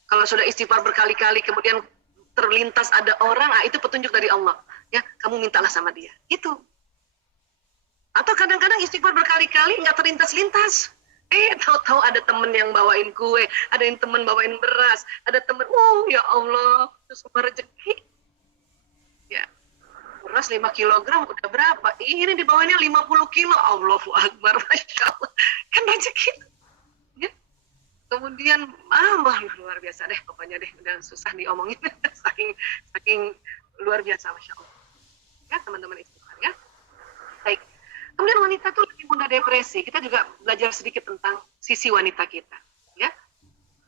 Kalau sudah istighfar berkali-kali, kemudian terlintas ada orang, itu petunjuk dari Allah. Ya, kamu mintalah sama dia. Itu. Atau kadang-kadang istighfar berkali-kali nggak terlintas-lintas. Tahu-tahu ada temen yang bawain kue, ada yang temen bawain beras, ada temen, ya Allah, itu semua rezeki. Ya, beras 5 kilogram udah berapa? Ini dibawanya 50 kilo, Allahu Akbar, Masya Allah. Kan rezeki. Ya. Kemudian, luar biasa deh, pokoknya deh, udah susah diomongin, saking luar biasa, Masya Allah. Ya, teman-teman istighfar ya. Baik. Kemudian wanita tuh lebih mudah depresi. Kita juga belajar sedikit tentang sisi wanita kita. Ya,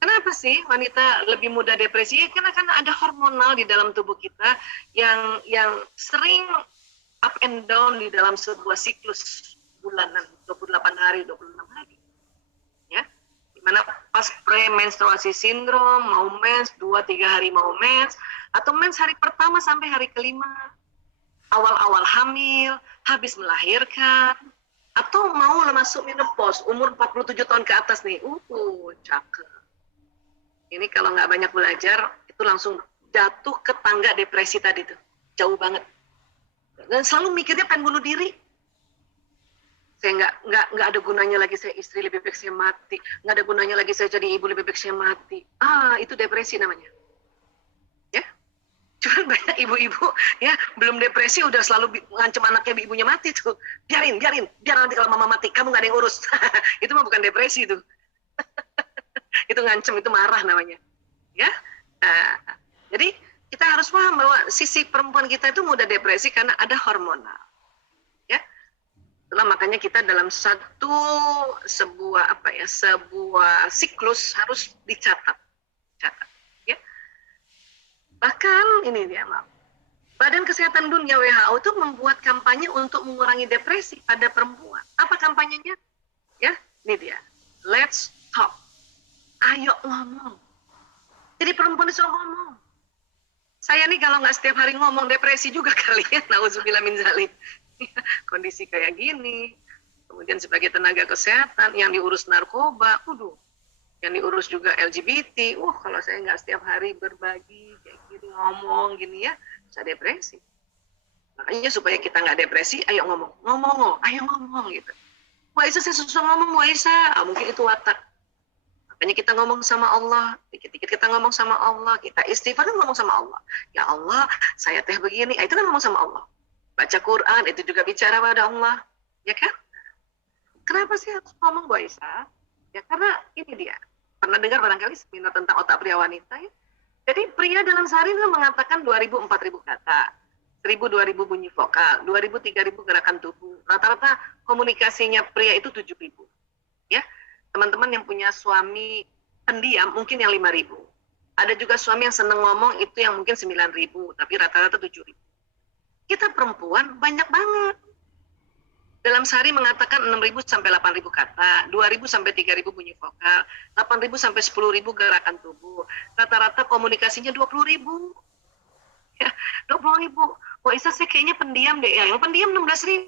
kenapa sih wanita lebih mudah depresi? Ya, karena ada hormonal di dalam tubuh kita yang sering up and down di dalam sebuah siklus bulanan 28 hari, 26 hari. Ya, dimana pas premenstruasi sindrom, mau mens, 2-3 hari mau mens, atau mens hari pertama sampai hari kelima, awal-awal hamil, habis melahirkan, atau mau masuk menopause, umur 47 tahun ke atas nih, cakep. Ini kalau nggak banyak belajar, itu langsung jatuh ke tangga depresi tadi tuh, jauh banget. Dan selalu mikirnya pengen bunuh diri. Saya nggak ada gunanya lagi saya istri, lebih baik saya mati. Nggak ada gunanya lagi saya jadi ibu, lebih baik saya mati. Itu depresi namanya. Cuma banyak ibu-ibu ya belum depresi udah selalu ngancem anaknya ibunya mati tuh. Biar nanti kalau mama mati kamu gak ada yang urus. Itu mah bukan depresi itu. Itu ngancem, itu marah namanya. Ya. Jadi kita harus paham bahwa sisi perempuan kita itu mudah depresi karena ada hormonal. Ya. Itulah makanya kita dalam sebuah siklus harus dicatat. Bahkan ini dia, maaf. Badan Kesehatan Dunia WHO itu membuat kampanye untuk mengurangi depresi pada perempuan. Apa kampanyenya? Ya, ini dia. Let's talk. Ayo ngomong. Jadi perempuan disuruh ngomong. Saya nih kalau nggak setiap hari ngomong depresi juga kali ya. Nauzubillah min zalik. Kondisi kayak gini. Kemudian sebagai tenaga kesehatan yang diurus narkoba, yang diurus juga LGBT. Kalau saya nggak setiap hari berbagi kayak gini, ngomong gini ya, bisa depresi. Makanya supaya kita nggak depresi, ayo ngomong, ayo ngomong gitu. Wah Isa, saya susah ngomong, Wah Isa. Mungkin itu watak. Makanya kita ngomong sama Allah, dikit-dikit kita ngomong sama Allah, kita istighfar dan ngomong sama Allah. Ya Allah, saya teh begini, itu kan ngomong sama Allah. Baca Quran, itu juga bicara pada Allah. Ya kan? Kenapa sih harus ngomong, Bu Aisyah? Ya karena ini dia. Pernah dengar barangkali seminar tentang otak pria wanita ya? Jadi pria dalam sehari itu mengatakan 2.000-4.000 kata. 1.000-2.000 bunyi vokal, 2.000-3.000 gerakan tubuh. Rata-rata komunikasinya pria itu 7.000. Ya. Teman-teman yang punya suami pendiam mungkin yang 5.000. Ada juga suami yang seneng ngomong itu yang mungkin 9.000, tapi rata-rata 7.000. Kita perempuan banyak banget. Dalam sehari mengatakan 6.000 sampai 8.000 kata, 2.000 sampai 3.000 bunyi vokal, 8.000 sampai 10.000 gerakan tubuh. Rata-rata komunikasinya 20.000. Ya, 20.000. Wah Isa, saya kayaknya pendiam deh. Ya, yang pendiam 16.000.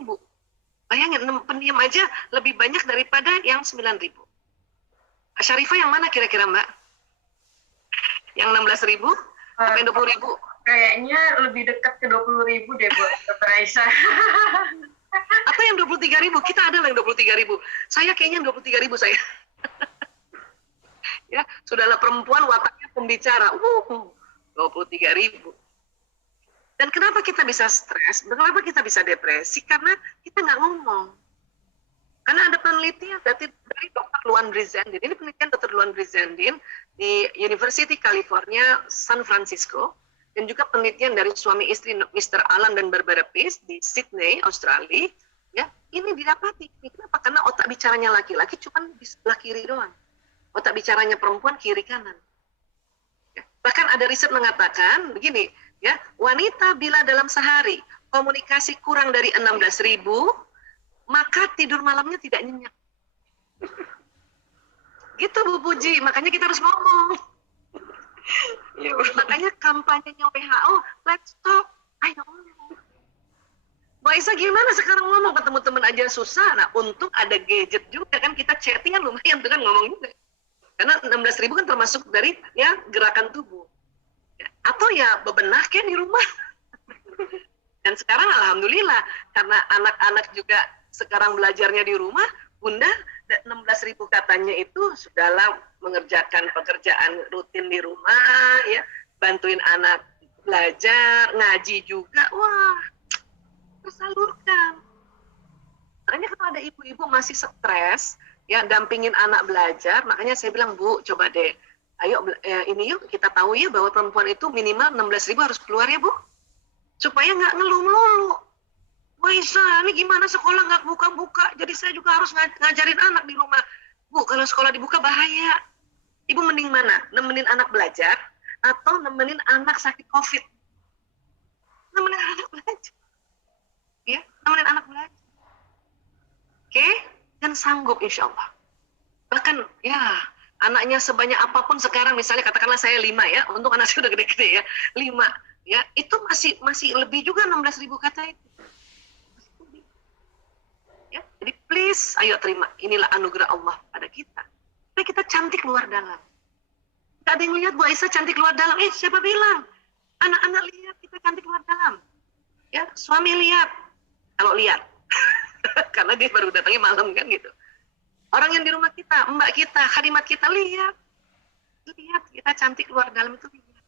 Bayangin, pendiam aja lebih banyak daripada yang 9.000. Syarifah yang mana kira-kira Mbak? Yang 16.000 sampai 20.000? Kayaknya lebih dekat ke 20.000 deh, Bu, Dr. Aisyah. Atau yang 23.000? Kita ada yang 23.000. Saya kayaknya 23.000 saya. Ya, sudahlah perempuan wataknya pembicara. 23.000. Dan kenapa kita bisa stres? Kenapa kita bisa depresi? Karena kita nggak ngomong. Karena ada penelitian dari Dr. Luan Brizendin. Ini penelitian Dr. Luan Brizendin di University California, San Francisco. Dan juga penelitian dari suami istri Mr. Alan dan Barbara Pease di Sydney, Australia. Ya, ini didapati. Kenapa? Karena otak bicaranya laki-laki cuma di sebelah kiri doang. Otak bicaranya perempuan kiri kanan. Ya. Bahkan ada riset mengatakan begini, ya, wanita bila dalam sehari komunikasi kurang dari 16.000, maka tidur malamnya tidak nyenyak. Gitu Bu Puji, makanya kita harus ngomong. Ya, makanya kampanyenya WHO, let's talk, ayo ngomong. Mbak Isa gimana sekarang ngomong, ketemu teman aja susah. Nah untung ada gadget juga kan, kita chatting kan lumayan tuh kan ngomong juga. Karena 16.000 kan termasuk dari ya gerakan tubuh. Ya, atau ya bebenah kan di rumah. Dan sekarang alhamdulillah karena anak-anak juga sekarang belajarnya di rumah, Bunda 16.000 katanya itu sudahlah mengerjakan pekerjaan rutin di rumah, ya, bantuin anak belajar, ngaji juga, wah, tersalurkan. Makanya kalau ada ibu-ibu masih stres, ya, dampingin anak belajar, makanya saya bilang, Bu, coba deh, ayo ini yuk kita tahu ya bahwa perempuan itu minimal 16.000 harus keluar ya Bu, supaya nggak ngeluh melulu. Wah Isa, ini gimana sekolah nggak buka-buka, jadi saya juga harus ngajarin anak di rumah. Bu, kalau sekolah dibuka bahaya. Ibu mending mana? Nemenin anak belajar atau nemenin anak sakit COVID? Nemenin anak belajar. Ya, nemenin anak belajar. Oke? Dan sanggup insya Allah. Bahkan ya, anaknya sebanyak apapun sekarang, misalnya katakanlah saya 5 ya, untuk anak saya udah gede-gede ya, 5. Ya, itu masih lebih juga 16.000 kata itu. Ya, jadi please, ayo terima. Inilah anugerah Allah pada kita. Supaya kita cantik luar dalam. Tidak ada yang lihat Bu Aisyah cantik luar dalam. Siapa bilang? Anak-anak lihat kita cantik luar dalam. Ya, suami lihat. Kalau lihat. Karena dia baru datangnya malam kan gitu. Orang yang di rumah kita, mbak kita, khadimat kita lihat. Lihat kita cantik luar dalam itu lihat.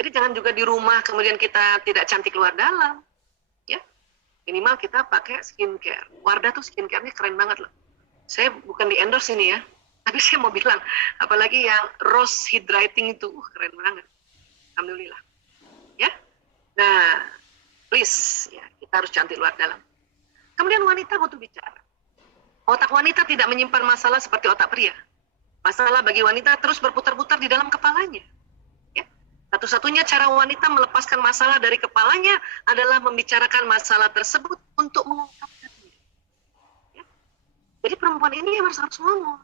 Jadi jangan juga di rumah kemudian kita tidak cantik luar dalam. Ya. Minimal kita pakai skincare. Wardah tuh skincare-nya keren banget loh. Saya bukan di endorse ini ya, tapi saya mau bilang, apalagi yang rose hydrating itu, keren banget. Alhamdulillah. Ya. Nah, please, ya, kita harus cantik luar dalam. Kemudian wanita butuh bicara. Otak wanita tidak menyimpan masalah seperti otak pria. Masalah bagi wanita terus berputar-putar di dalam kepalanya. Ya. Satu-satunya cara wanita melepaskan masalah dari kepalanya adalah membicarakan masalah tersebut untuk mengungkapkannya. Ya. Jadi perempuan ini harus ngomong.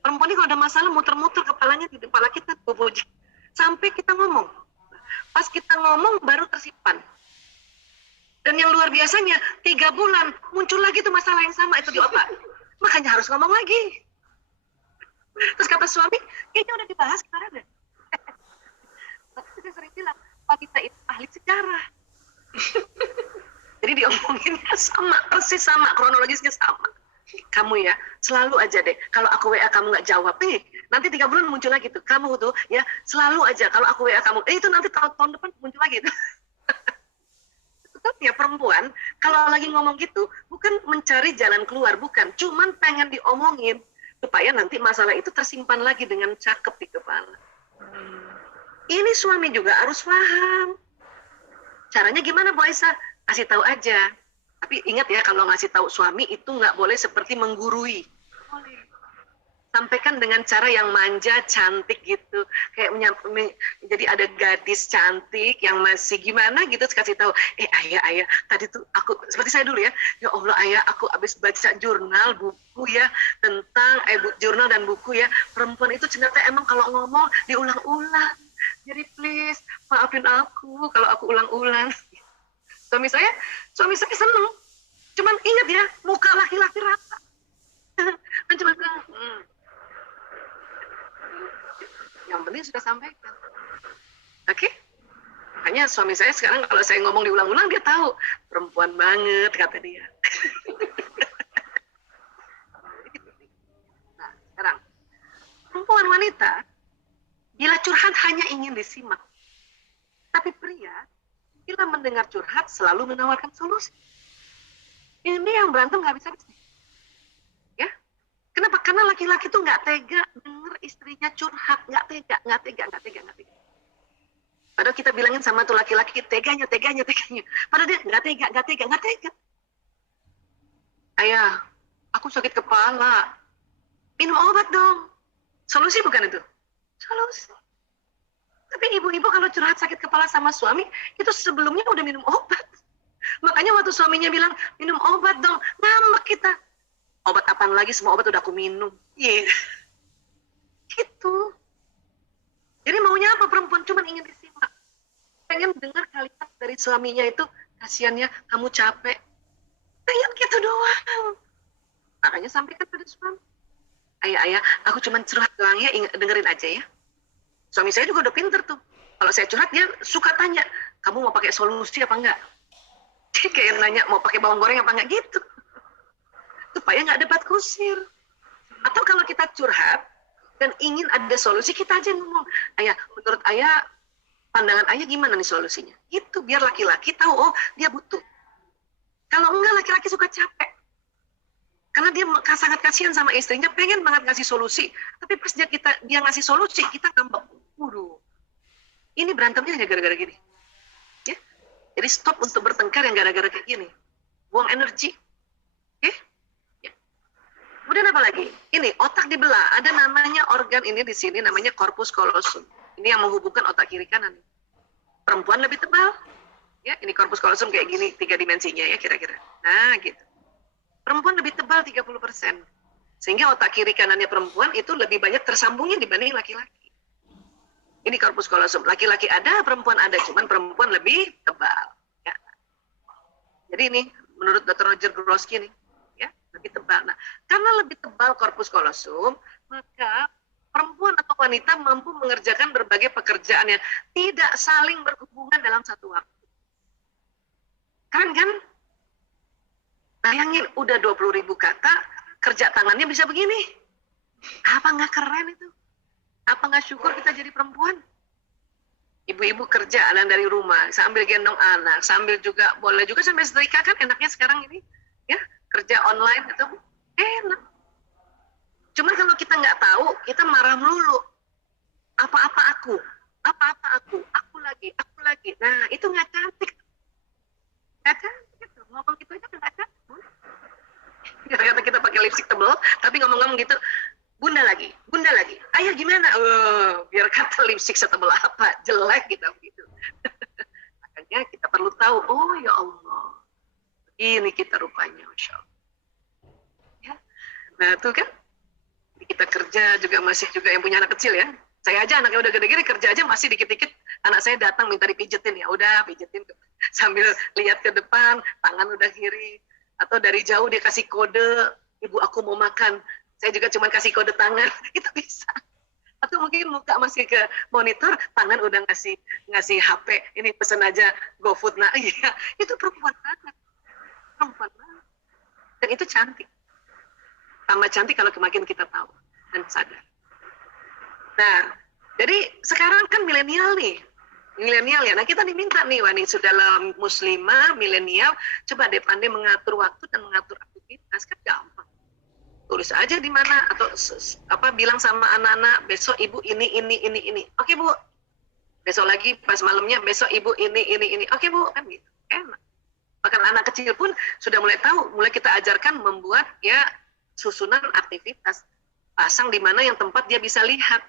Perempuan ini kalau ada masalah muter-muter kepalanya di kepala kita, sampai kita ngomong. Pas kita ngomong baru tersimpan. Dan yang luar biasanya 3 bulan muncul lagi tuh masalah yang sama itu di otak. Makanya harus ngomong lagi. Terus kata suami, kayaknya udah dibahas kemarin deh. Tapi saya sering bilang, wanita itu ahli sejarah. Jadi diomonginnya sama, persis sama, kronologisnya sama. Kamu ya, selalu aja deh, kalau aku WA kamu nggak jawab, nanti 3 bulan muncul lagi tuh, kamu tuh ya selalu aja, kalau aku WA kamu, itu nanti tahun depan muncul lagi tuh. Sebetulnya perempuan, kalau lagi ngomong gitu, bukan mencari jalan keluar, bukan, cuman pengen diomongin, supaya nanti masalah itu tersimpan lagi dengan cakep di kepala. Ini suami juga harus paham. Caranya gimana Bu Aisyah? Kasih tahu aja. Tapi ingat ya, kalau ngasih tahu suami itu nggak boleh seperti menggurui. Sampaikan dengan cara yang manja, cantik gitu. Kayak jadi ada gadis cantik yang masih gimana gitu, kasih tahu, ayah, tadi tuh aku, seperti saya dulu ya, ya Allah ayah, aku habis baca jurnal, buku ya, tentang, jurnal dan buku ya, perempuan itu ternyata emang kalau ngomong diulang-ulang. Jadi please, maafin aku kalau aku ulang-ulang. Suami saya seneng. Cuman ingat ya, muka laki-laki rata. Kan cuma bilang, yang penting sudah sampaikan. Oke? Makanya suami saya sekarang kalau saya ngomong diulang-ulang, dia tahu. Perempuan banget, kata dia. Nah, sekarang. Perempuan wanita, bila curhat hanya ingin disimak. Tapi pria, bila mendengar curhat selalu menawarkan solusi. Ini yang berantem nggak bisa. Ya, kenapa? Karena laki-laki tuh nggak tega denger istrinya curhat, nggak tega. Padahal kita bilangin sama tuh laki-laki teganya. Padahal dia nggak tega. Ayah, aku sakit kepala. Minum obat dong. Solusi bukan itu? Solusi. Tapi ibu-ibu kalau curhat sakit kepala sama suami, itu sebelumnya udah minum obat. Makanya waktu suaminya bilang, minum obat dong, ngambek kita. Obat apaan lagi, semua obat udah aku minum. Iya. Gitu. Jadi maunya apa perempuan? Cuma ingin disimak. Pengen dengar kalimat dari suaminya itu, kasihannya kamu capek. Pengen gitu doang. Makanya sampaikan pada suami. Ayah, aku cuma curhat doang ya, dengerin aja ya. Suami saya juga udah pinter tuh. Kalau saya curhat, dia suka tanya, kamu mau pakai solusi apa enggak? Dia kayak nanya, mau pakai bawang goreng apa enggak gitu. Supaya nggak debat kusir. Atau kalau kita curhat, dan ingin ada solusi, kita aja ngomong, ayah, menurut ayah, pandangan ayah gimana nih solusinya? Itu biar laki-laki tahu, oh dia butuh. Kalau enggak, laki-laki suka capek. Karena dia sangat kasihan sama istrinya, pengen banget ngasih solusi. Tapi pas dia ngasih solusi, kita ngambek. Waduh, ini berantemnya hanya gara-gara gini. Ya? Jadi stop untuk bertengkar yang gara-gara kayak gini. Buang energi. Oke? Ya. Kemudian apa lagi? Ini, otak dibelah. Ada namanya organ ini di sini, namanya corpus callosum. Ini yang menghubungkan otak kiri kanan. Perempuan lebih tebal. Ya, ini corpus callosum kayak gini, 3 dimensinya ya kira-kira. Nah, gitu. Perempuan lebih tebal 30%. Sehingga otak kiri kanannya perempuan itu lebih banyak tersambungnya dibanding laki-laki. Ini corpus callosum. Laki-laki ada, perempuan ada. Cuman perempuan lebih tebal. Ya. Jadi ini, menurut Dr. Roger Grosky nih, ya, lebih tebal. Nah, karena lebih tebal corpus callosum, maka perempuan atau wanita mampu mengerjakan berbagai pekerjaan yang tidak saling berhubungan dalam satu waktu. Keren kan? Bayangin, udah 20.000 kata, kerja tangannya bisa begini. Apa nggak keren itu? Apa nggak syukur kita jadi perempuan? Ibu-ibu kerja dari rumah, sambil gendong anak, sambil juga, boleh juga sambil setrika kan, enaknya sekarang ini. Ya, kerja online itu enak. Cuma kalau kita nggak tahu, kita marah melulu. Apa-apa aku lagi. Nah, itu nggak cantik. Nggak cantik itu. Ngomong gitu aja nggak cantik. Ternyata kita pakai lipstick tebal, tapi ngomong-ngomong gitu, bunda lagi, ayah gimana? Biar kata lipstick setebal apa, jelek kita begitu. Makanya kita perlu tahu, oh ya Allah, ini kita rupanya, Masya Allah. Ya. Nah tuh kan, kita kerja juga masih juga yang punya anak kecil ya. Saya aja anaknya udah gede-gede kerja aja masih dikit-dikit anak saya datang minta dipijetin, ya udah pijetin sambil lihat ke depan, tangan udah kiri, atau dari jauh dia kasih kode, ibu aku mau makan, saya juga cuma kasih kode tangan, itu bisa. Atau mungkin muka masih ke monitor, tangan udah ngasih HP, ini pesen aja GoFood. Nah iya, itu perempuan banget, dan itu cantik. Tambah cantik kalau makin kita tahu dan sadar. Nah, jadi sekarang kan milenial ya. Nah kita diminta nih, wah nih sudah muslimah, milenial, coba deh pandai mengatur waktu dan mengatur aktivitas, kan gampang. Tulis aja di mana atau bilang sama anak-anak, besok ibu ini. Oke bu. Besok lagi pas malamnya, besok ibu ini. Oke bu, kan gitu. Enak. Bahkan anak kecil pun sudah mulai tahu, mulai kita ajarkan membuat ya susunan aktivitas. Pasang di mana yang tempat dia bisa lihat.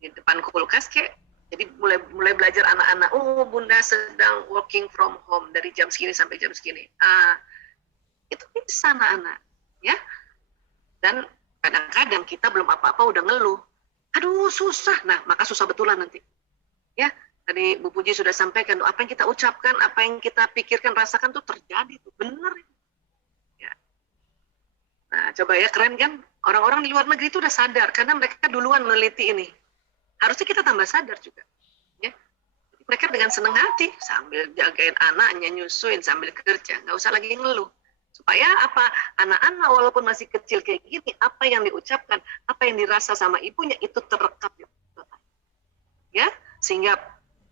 Di depan kulkas kayak, jadi mulai belajar anak-anak, oh bunda sedang working from home dari jam segini sampai jam segini. Itu bisa anak-anak, ya. Dan kadang-kadang kita belum apa-apa udah ngeluh, aduh susah. Nah maka susah betulan nanti, ya. Tadi Bu Puji sudah sampaikan, apa yang kita ucapkan, apa yang kita pikirkan, rasakan tuh terjadi tuh, bener. Ya. Nah coba ya, keren kan? Orang-orang di luar negeri itu udah sadar karena mereka duluan meneliti ini. Harusnya kita tambah sadar juga, ya. Mereka dengan senang hati sambil jagain anaknya, nyusuin sambil kerja, nggak usah lagi ngeluh. Supaya apa? Anak-anak walaupun masih kecil kayak gini, apa yang diucapkan, apa yang dirasa sama ibunya itu terekam, ya. Sehingga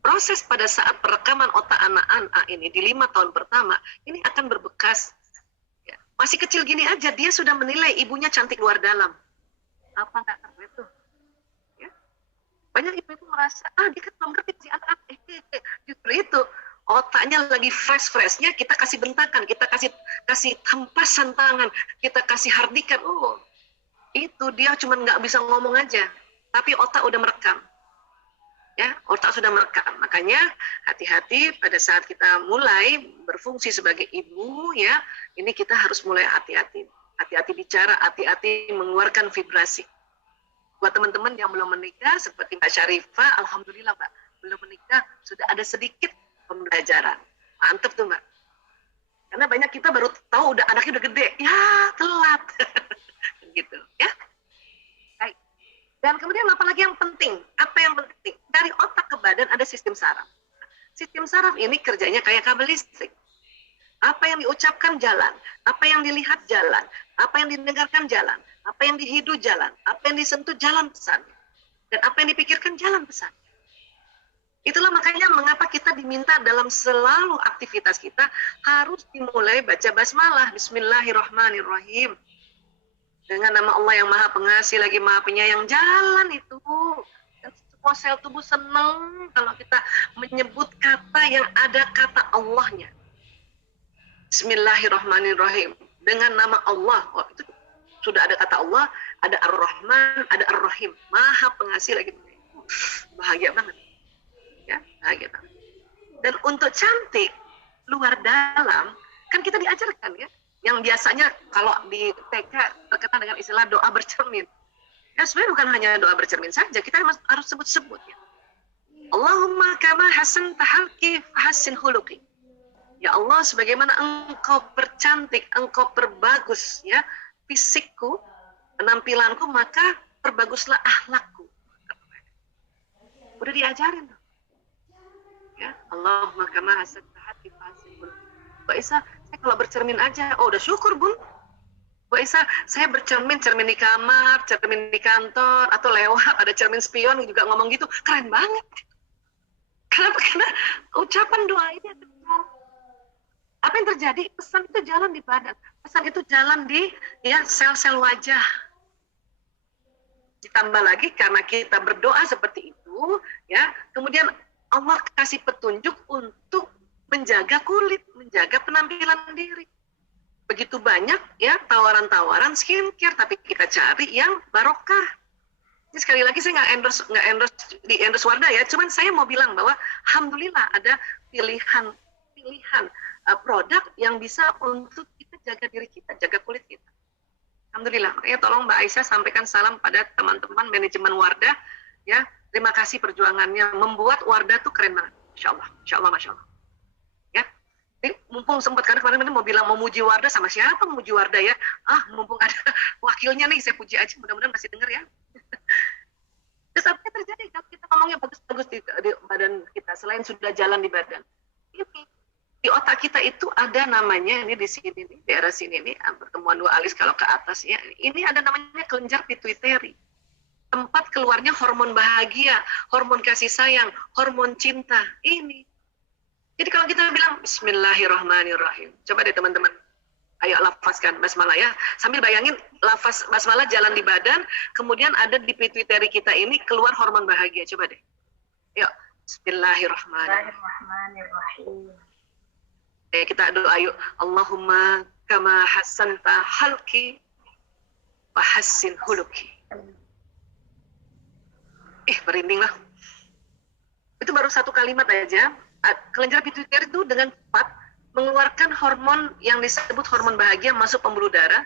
proses pada saat perekaman otak anak-anak ini di 5 tahun pertama ini akan berbekas. Ya. Masih kecil gini aja dia sudah menilai ibunya cantik luar dalam. Apa nggak keren tuh? Banyak ibu-ibu merasa, dia kan belum ngerti si anak. Justru itu, otaknya lagi fresh-freshnya, kita kasih bentakan, kita kasih hempasan tangan, kita kasih hardikan. Itu dia cuma nggak bisa ngomong aja, tapi otak udah merekam. Ya, otak sudah merekam. Makanya hati-hati pada saat kita mulai berfungsi sebagai ibu, ya, ini kita harus mulai hati-hati. Hati-hati bicara, hati-hati mengeluarkan vibrasi. Buat teman-teman yang belum menikah, seperti Mbak Syarifah, alhamdulillah Mbak, belum menikah, sudah ada sedikit pembelajaran. Mantep tuh Mbak. Karena banyak kita baru tahu anaknya udah gede, ya telat. Gitu, ya. Baik. Dan kemudian apa lagi yang penting? Apa yang penting? Dari otak ke badan ada sistem saraf. Sistem saraf ini kerjanya kayak kabel listrik. Apa yang diucapkan jalan, apa yang dilihat jalan, apa yang didengarkan jalan, apa yang dihidu jalan, apa yang disentuh jalan pesan, dan apa yang dipikirkan jalan pesan. Itulah makanya mengapa kita diminta dalam selalu aktivitas kita harus dimulai baca basmalah, Bismillahirrahmanirrahim. Dengan nama Allah yang Maha Pengasih lagi Maha Penyayang, jalan itu. Dan semua sel tubuh senang kalau kita menyebut kata yang ada kata Allahnya. Bismillahirrahmanirrahim. Dengan nama Allah. Itu sudah ada kata Allah, ada Ar-Rahman, ada Ar-Rahim. Maha Pengasih lagi. Bahagia banget. Ya, bahagia banget. Dan untuk cantik, luar dalam, kan kita diajarkan ya. Yang biasanya kalau di TK terkenal dengan istilah doa bercermin. Ya sebenarnya bukan hanya doa bercermin saja, kita harus sebut-sebut ya. Allahumma kama hasan tahalki hasin huluki. Ya Allah, sebagaimana engkau percantik, engkau perbagus ya fisikku, penampilanku, maka perbaguslah akhlakku. Udah diajarin tuh. Ya, Allahumma kama hasan tahalki hasin huluki. Mbak Isa, saya kalau bercermin aja, udah syukur Bun. Mbak Isa, saya bercermin, cermin di kamar, cermin di kantor, atau lewat, ada cermin spion juga ngomong gitu, keren banget. Kenapa? Karena ucapan doa ini apa yang terjadi? Pesan itu jalan di badan, pesan itu jalan di ya sel-sel wajah. Ditambah lagi karena kita berdoa seperti itu, ya, kemudian Allah kasih petunjuk untuk menjaga kulit, menjaga penampilan diri. begitu banyak ya tawaran-tawaran skincare, tapi kita cari yang barokah. Ini sekali lagi saya nggak endorse Wardah ya, cuman saya mau bilang bahwa alhamdulillah ada pilihan produk yang bisa untuk kita jaga diri kita, jaga kulit kita. Alhamdulillah. Makanya tolong Mbak Aisyah sampaikan salam pada teman-teman manajemen Wardah ya. Terima kasih perjuangannya membuat Wardah tuh keren banget. Insya Allah, Masya Allah. Ya. Ini mumpung sempat, karena kemarin mau bilang memuji Wardah, sama siapa memuji Wardah ya? Mumpung ada wakilnya nih, saya puji aja, mudah-mudahan masih dengar ya. Terus apa yang terjadi kalau kita ngomongnya bagus-bagus di badan kita, selain sudah jalan di badan? Ini di otak kita itu ada namanya, ini di sini nih, daerah sini nih, pertemuan dua alis kalau ke atas ya, ini ada namanya kelenjar pituitari. Tempat keluarnya hormon bahagia, hormon kasih sayang, hormon cinta. Ini. Jadi kalau kita bilang Bismillahirrahmanirrahim, coba deh teman-teman, ayo lafazkan basmalah ya. Sambil bayangin lafaz basmalah jalan di badan, kemudian ada di pituitari kita ini keluar hormon bahagia. Coba deh. Yuk, Bismillahirrahmanirrahim. Kita doa yuk. Allahumma kama hassanta halki wa hassin huluki. Merinding lah. Itu baru satu kalimat aja. Kelenjar pituitari itu dengan cepat mengeluarkan hormon yang disebut hormon bahagia masuk pembuluh darah,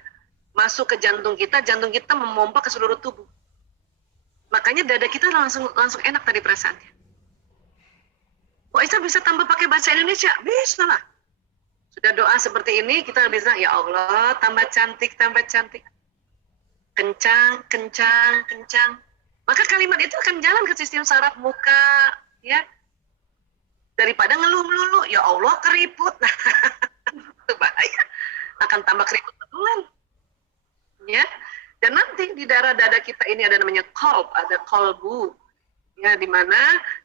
masuk ke jantung kita memompa ke seluruh tubuh. Makanya dada kita langsung enak tadi perasaannya. Aisyah bisa tambah pakai bahasa Indonesia? Bisa lah. Sudah doa seperti ini, kita bisa, ya Allah, tambah cantik, kencang. Maka kalimat itu akan jalan ke sistem saraf muka, ya. Daripada ngeluh melulu, ya Allah keriput. Nah, itu bahaya. Akan tambah keriput betulan. Ya. Dan nanti di darah dada kita ini ada namanya ada kolbu. Ya, di mana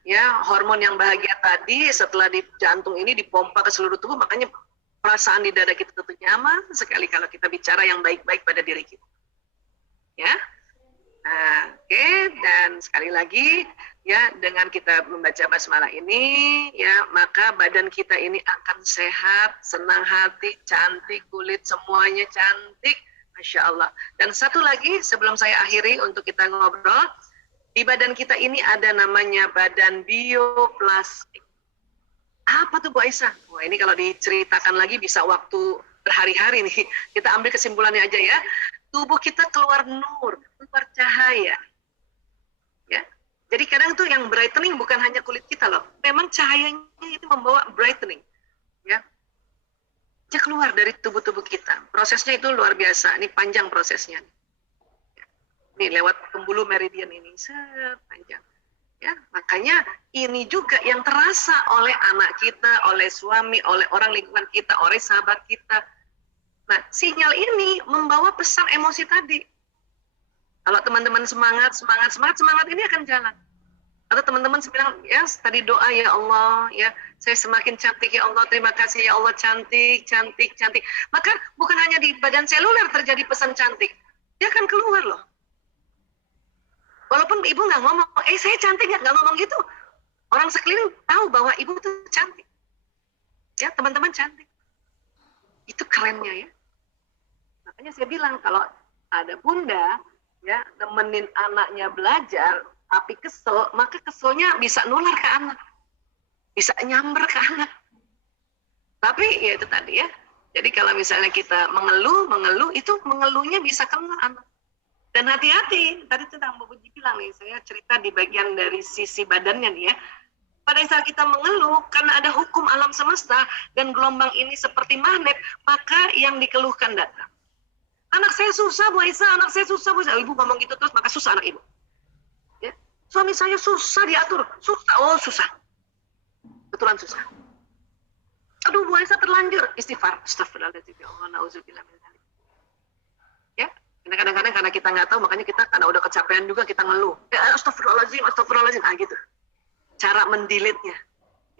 ya hormon yang bahagia tadi setelah di jantung ini dipompa ke seluruh tubuh, makanya perasaan di dada kita tentu nyaman sekali kalau kita bicara yang baik-baik pada diri kita. Ya. Oke, dan sekali lagi ya, dengan kita membaca basmalah ini ya, maka badan kita ini akan sehat, senang hati, cantik, kulit semuanya cantik, Masya Allah. Dan satu lagi sebelum saya akhiri untuk kita ngobrol, di badan kita ini ada namanya badan bioplastik. Apa tuh Bu Aisyah? Wah, ini kalau diceritakan lagi bisa waktu berhari-hari nih. Kita ambil kesimpulannya aja ya. Tubuh kita keluar nur, keluar cahaya. Ya. Jadi kadang tuh yang brightening bukan hanya kulit kita loh. Memang cahayanya itu membawa brightening. Ya. Dia keluar dari tubuh-tubuh kita. Prosesnya itu luar biasa. Ini panjang prosesnya. Nih lewat pembuluh meridian ini, panjang. Ya, makanya ini juga yang terasa oleh anak kita, oleh suami, oleh orang lingkungan kita, oleh sahabat kita. Nah, sinyal ini membawa pesan emosi tadi. Kalau teman-teman semangat ini akan jalan. Atau teman-teman bilang, ya tadi doa ya Allah, ya saya semakin cantik ya Allah, terima kasih ya Allah, cantik. Maka bukan hanya di badan seluler terjadi pesan cantik, dia akan keluar loh. Walaupun ibu nggak ngomong, saya cantik nggak ngomong gitu. Orang sekeliling tahu bahwa ibu itu cantik. Ya, teman-teman cantik. Itu kerennya ya. Makanya saya bilang kalau ada bunda ya nemenin anaknya belajar tapi kesel, maka keselnya bisa nular ke anak. Bisa nyamber ke anak. Tapi ya itu tadi ya. Jadi kalau misalnya kita mengeluh itu mengeluhnya bisa kena anak. Dan hati-hati, tadi tentang Bu Puji bilang nih, saya cerita di bagian dari sisi badannya nih ya. Pada saat kita mengeluh, karena ada hukum alam semesta, dan gelombang ini seperti magnet, maka yang dikeluhkan datang. Anak saya susah, Bu Aisyah, anak saya susah, Bu Aisyah. Ibu ngomong gitu terus, maka susah anak ibu. Ya. Suami saya susah diatur, susah. Betulan susah. Aduh, Bu Aisyah terlanjur. Istighfar, astagfirullahaladzim, ya Allah, na'udzubillah min dzalik. Ya. Kadang-kadang karena kita nggak tahu, makanya kita karena udah kecapean juga kita ngeluh. Astagfirullahaladzim, gitu. Cara mendelete-nya.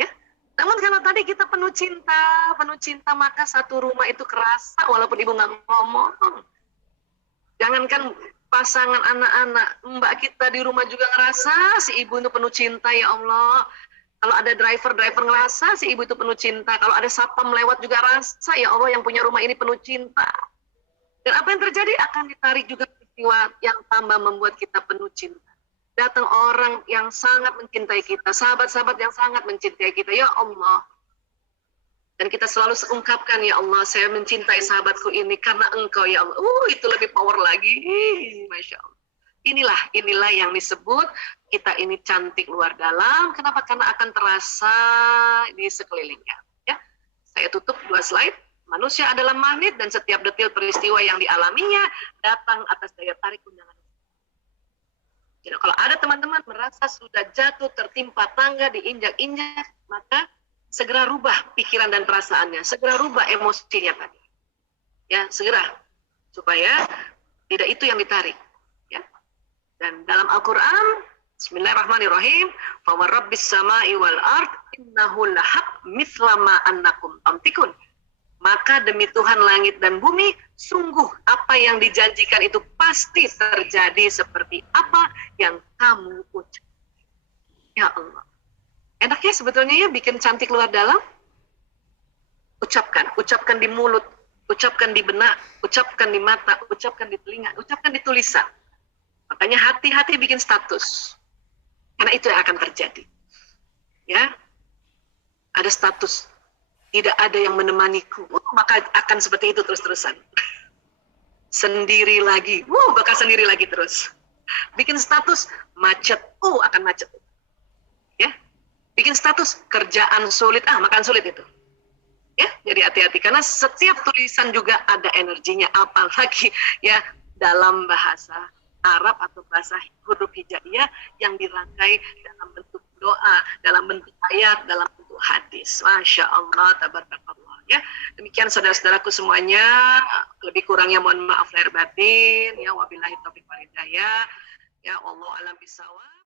Ya. Namun kalau tadi kita penuh cinta, maka satu rumah itu kerasa walaupun ibu nggak ngomong. Jangankan pasangan anak-anak, mbak kita di rumah juga ngerasa si ibu itu penuh cinta ya Allah. Kalau ada driver ngerasa si ibu itu penuh cinta. Kalau ada satpam lewat juga rasa, ya Allah yang punya rumah ini penuh cinta. Dan apa yang terjadi akan ditarik juga peristiwa yang tambah membuat kita penuh cinta. Datang orang yang sangat mencintai kita, sahabat-sahabat yang sangat mencintai kita. Ya Allah. Dan kita selalu ungkapkan, ya Allah, saya mencintai sahabatku ini karena Engkau, ya Allah. Itu lebih power lagi. Masya Allah. Inilah yang disebut kita ini cantik luar dalam. Kenapa? Karena akan terasa di sekelilingnya. Ya, saya tutup 2 slide. Manusia adalah magnet dan setiap detil peristiwa yang dialaminya datang atas daya tarik undangan. Jadi kalau ada teman-teman merasa sudah jatuh tertimpa tangga diinjak-injak, maka segera rubah pikiran dan perasaannya, segera rubah emosinya tadi. Ya, segera supaya tidak itu yang ditarik. Dan dalam Al-Quran, Bismillahirrahmanirrahim, "Fa warabbis samai wal ard innahu lahaq mithla ma annakum tamtikun." Maka demi Tuhan langit dan bumi, sungguh apa yang dijanjikan itu pasti terjadi seperti apa yang kamu ucap. Ya Allah. Enaknya sebetulnya ya bikin cantik luar dalam. Ucapkan di mulut, ucapkan di benak, ucapkan di mata, ucapkan di telinga, ucapkan di tulisan. Makanya hati-hati bikin status. Karena itu yang akan terjadi. Ya. Ada status. Tidak ada yang menemaniku. Maka akan seperti itu terus-terusan. Sendiri lagi. Bakal sendiri lagi terus. Bikin status macet. Akan macet. Ya. Bikin status kerjaan sulit. Makan sulit itu. Ya, jadi hati-hati. Karena setiap tulisan juga ada energinya. Apalagi ya dalam bahasa Arab atau bahasa huruf hijaiyah yang dirangkai dalam bentuk doa, dalam bentuk ayat, dalam bentuk hadis. Masya Allah, tabarakallah. Ya, demikian saudara-saudaraku semuanya. Lebih kurangnya mohon maaf lahir batin. Ya, wabillahi taufiq wal hidayah. Ya, wallahu a'lam bishawab.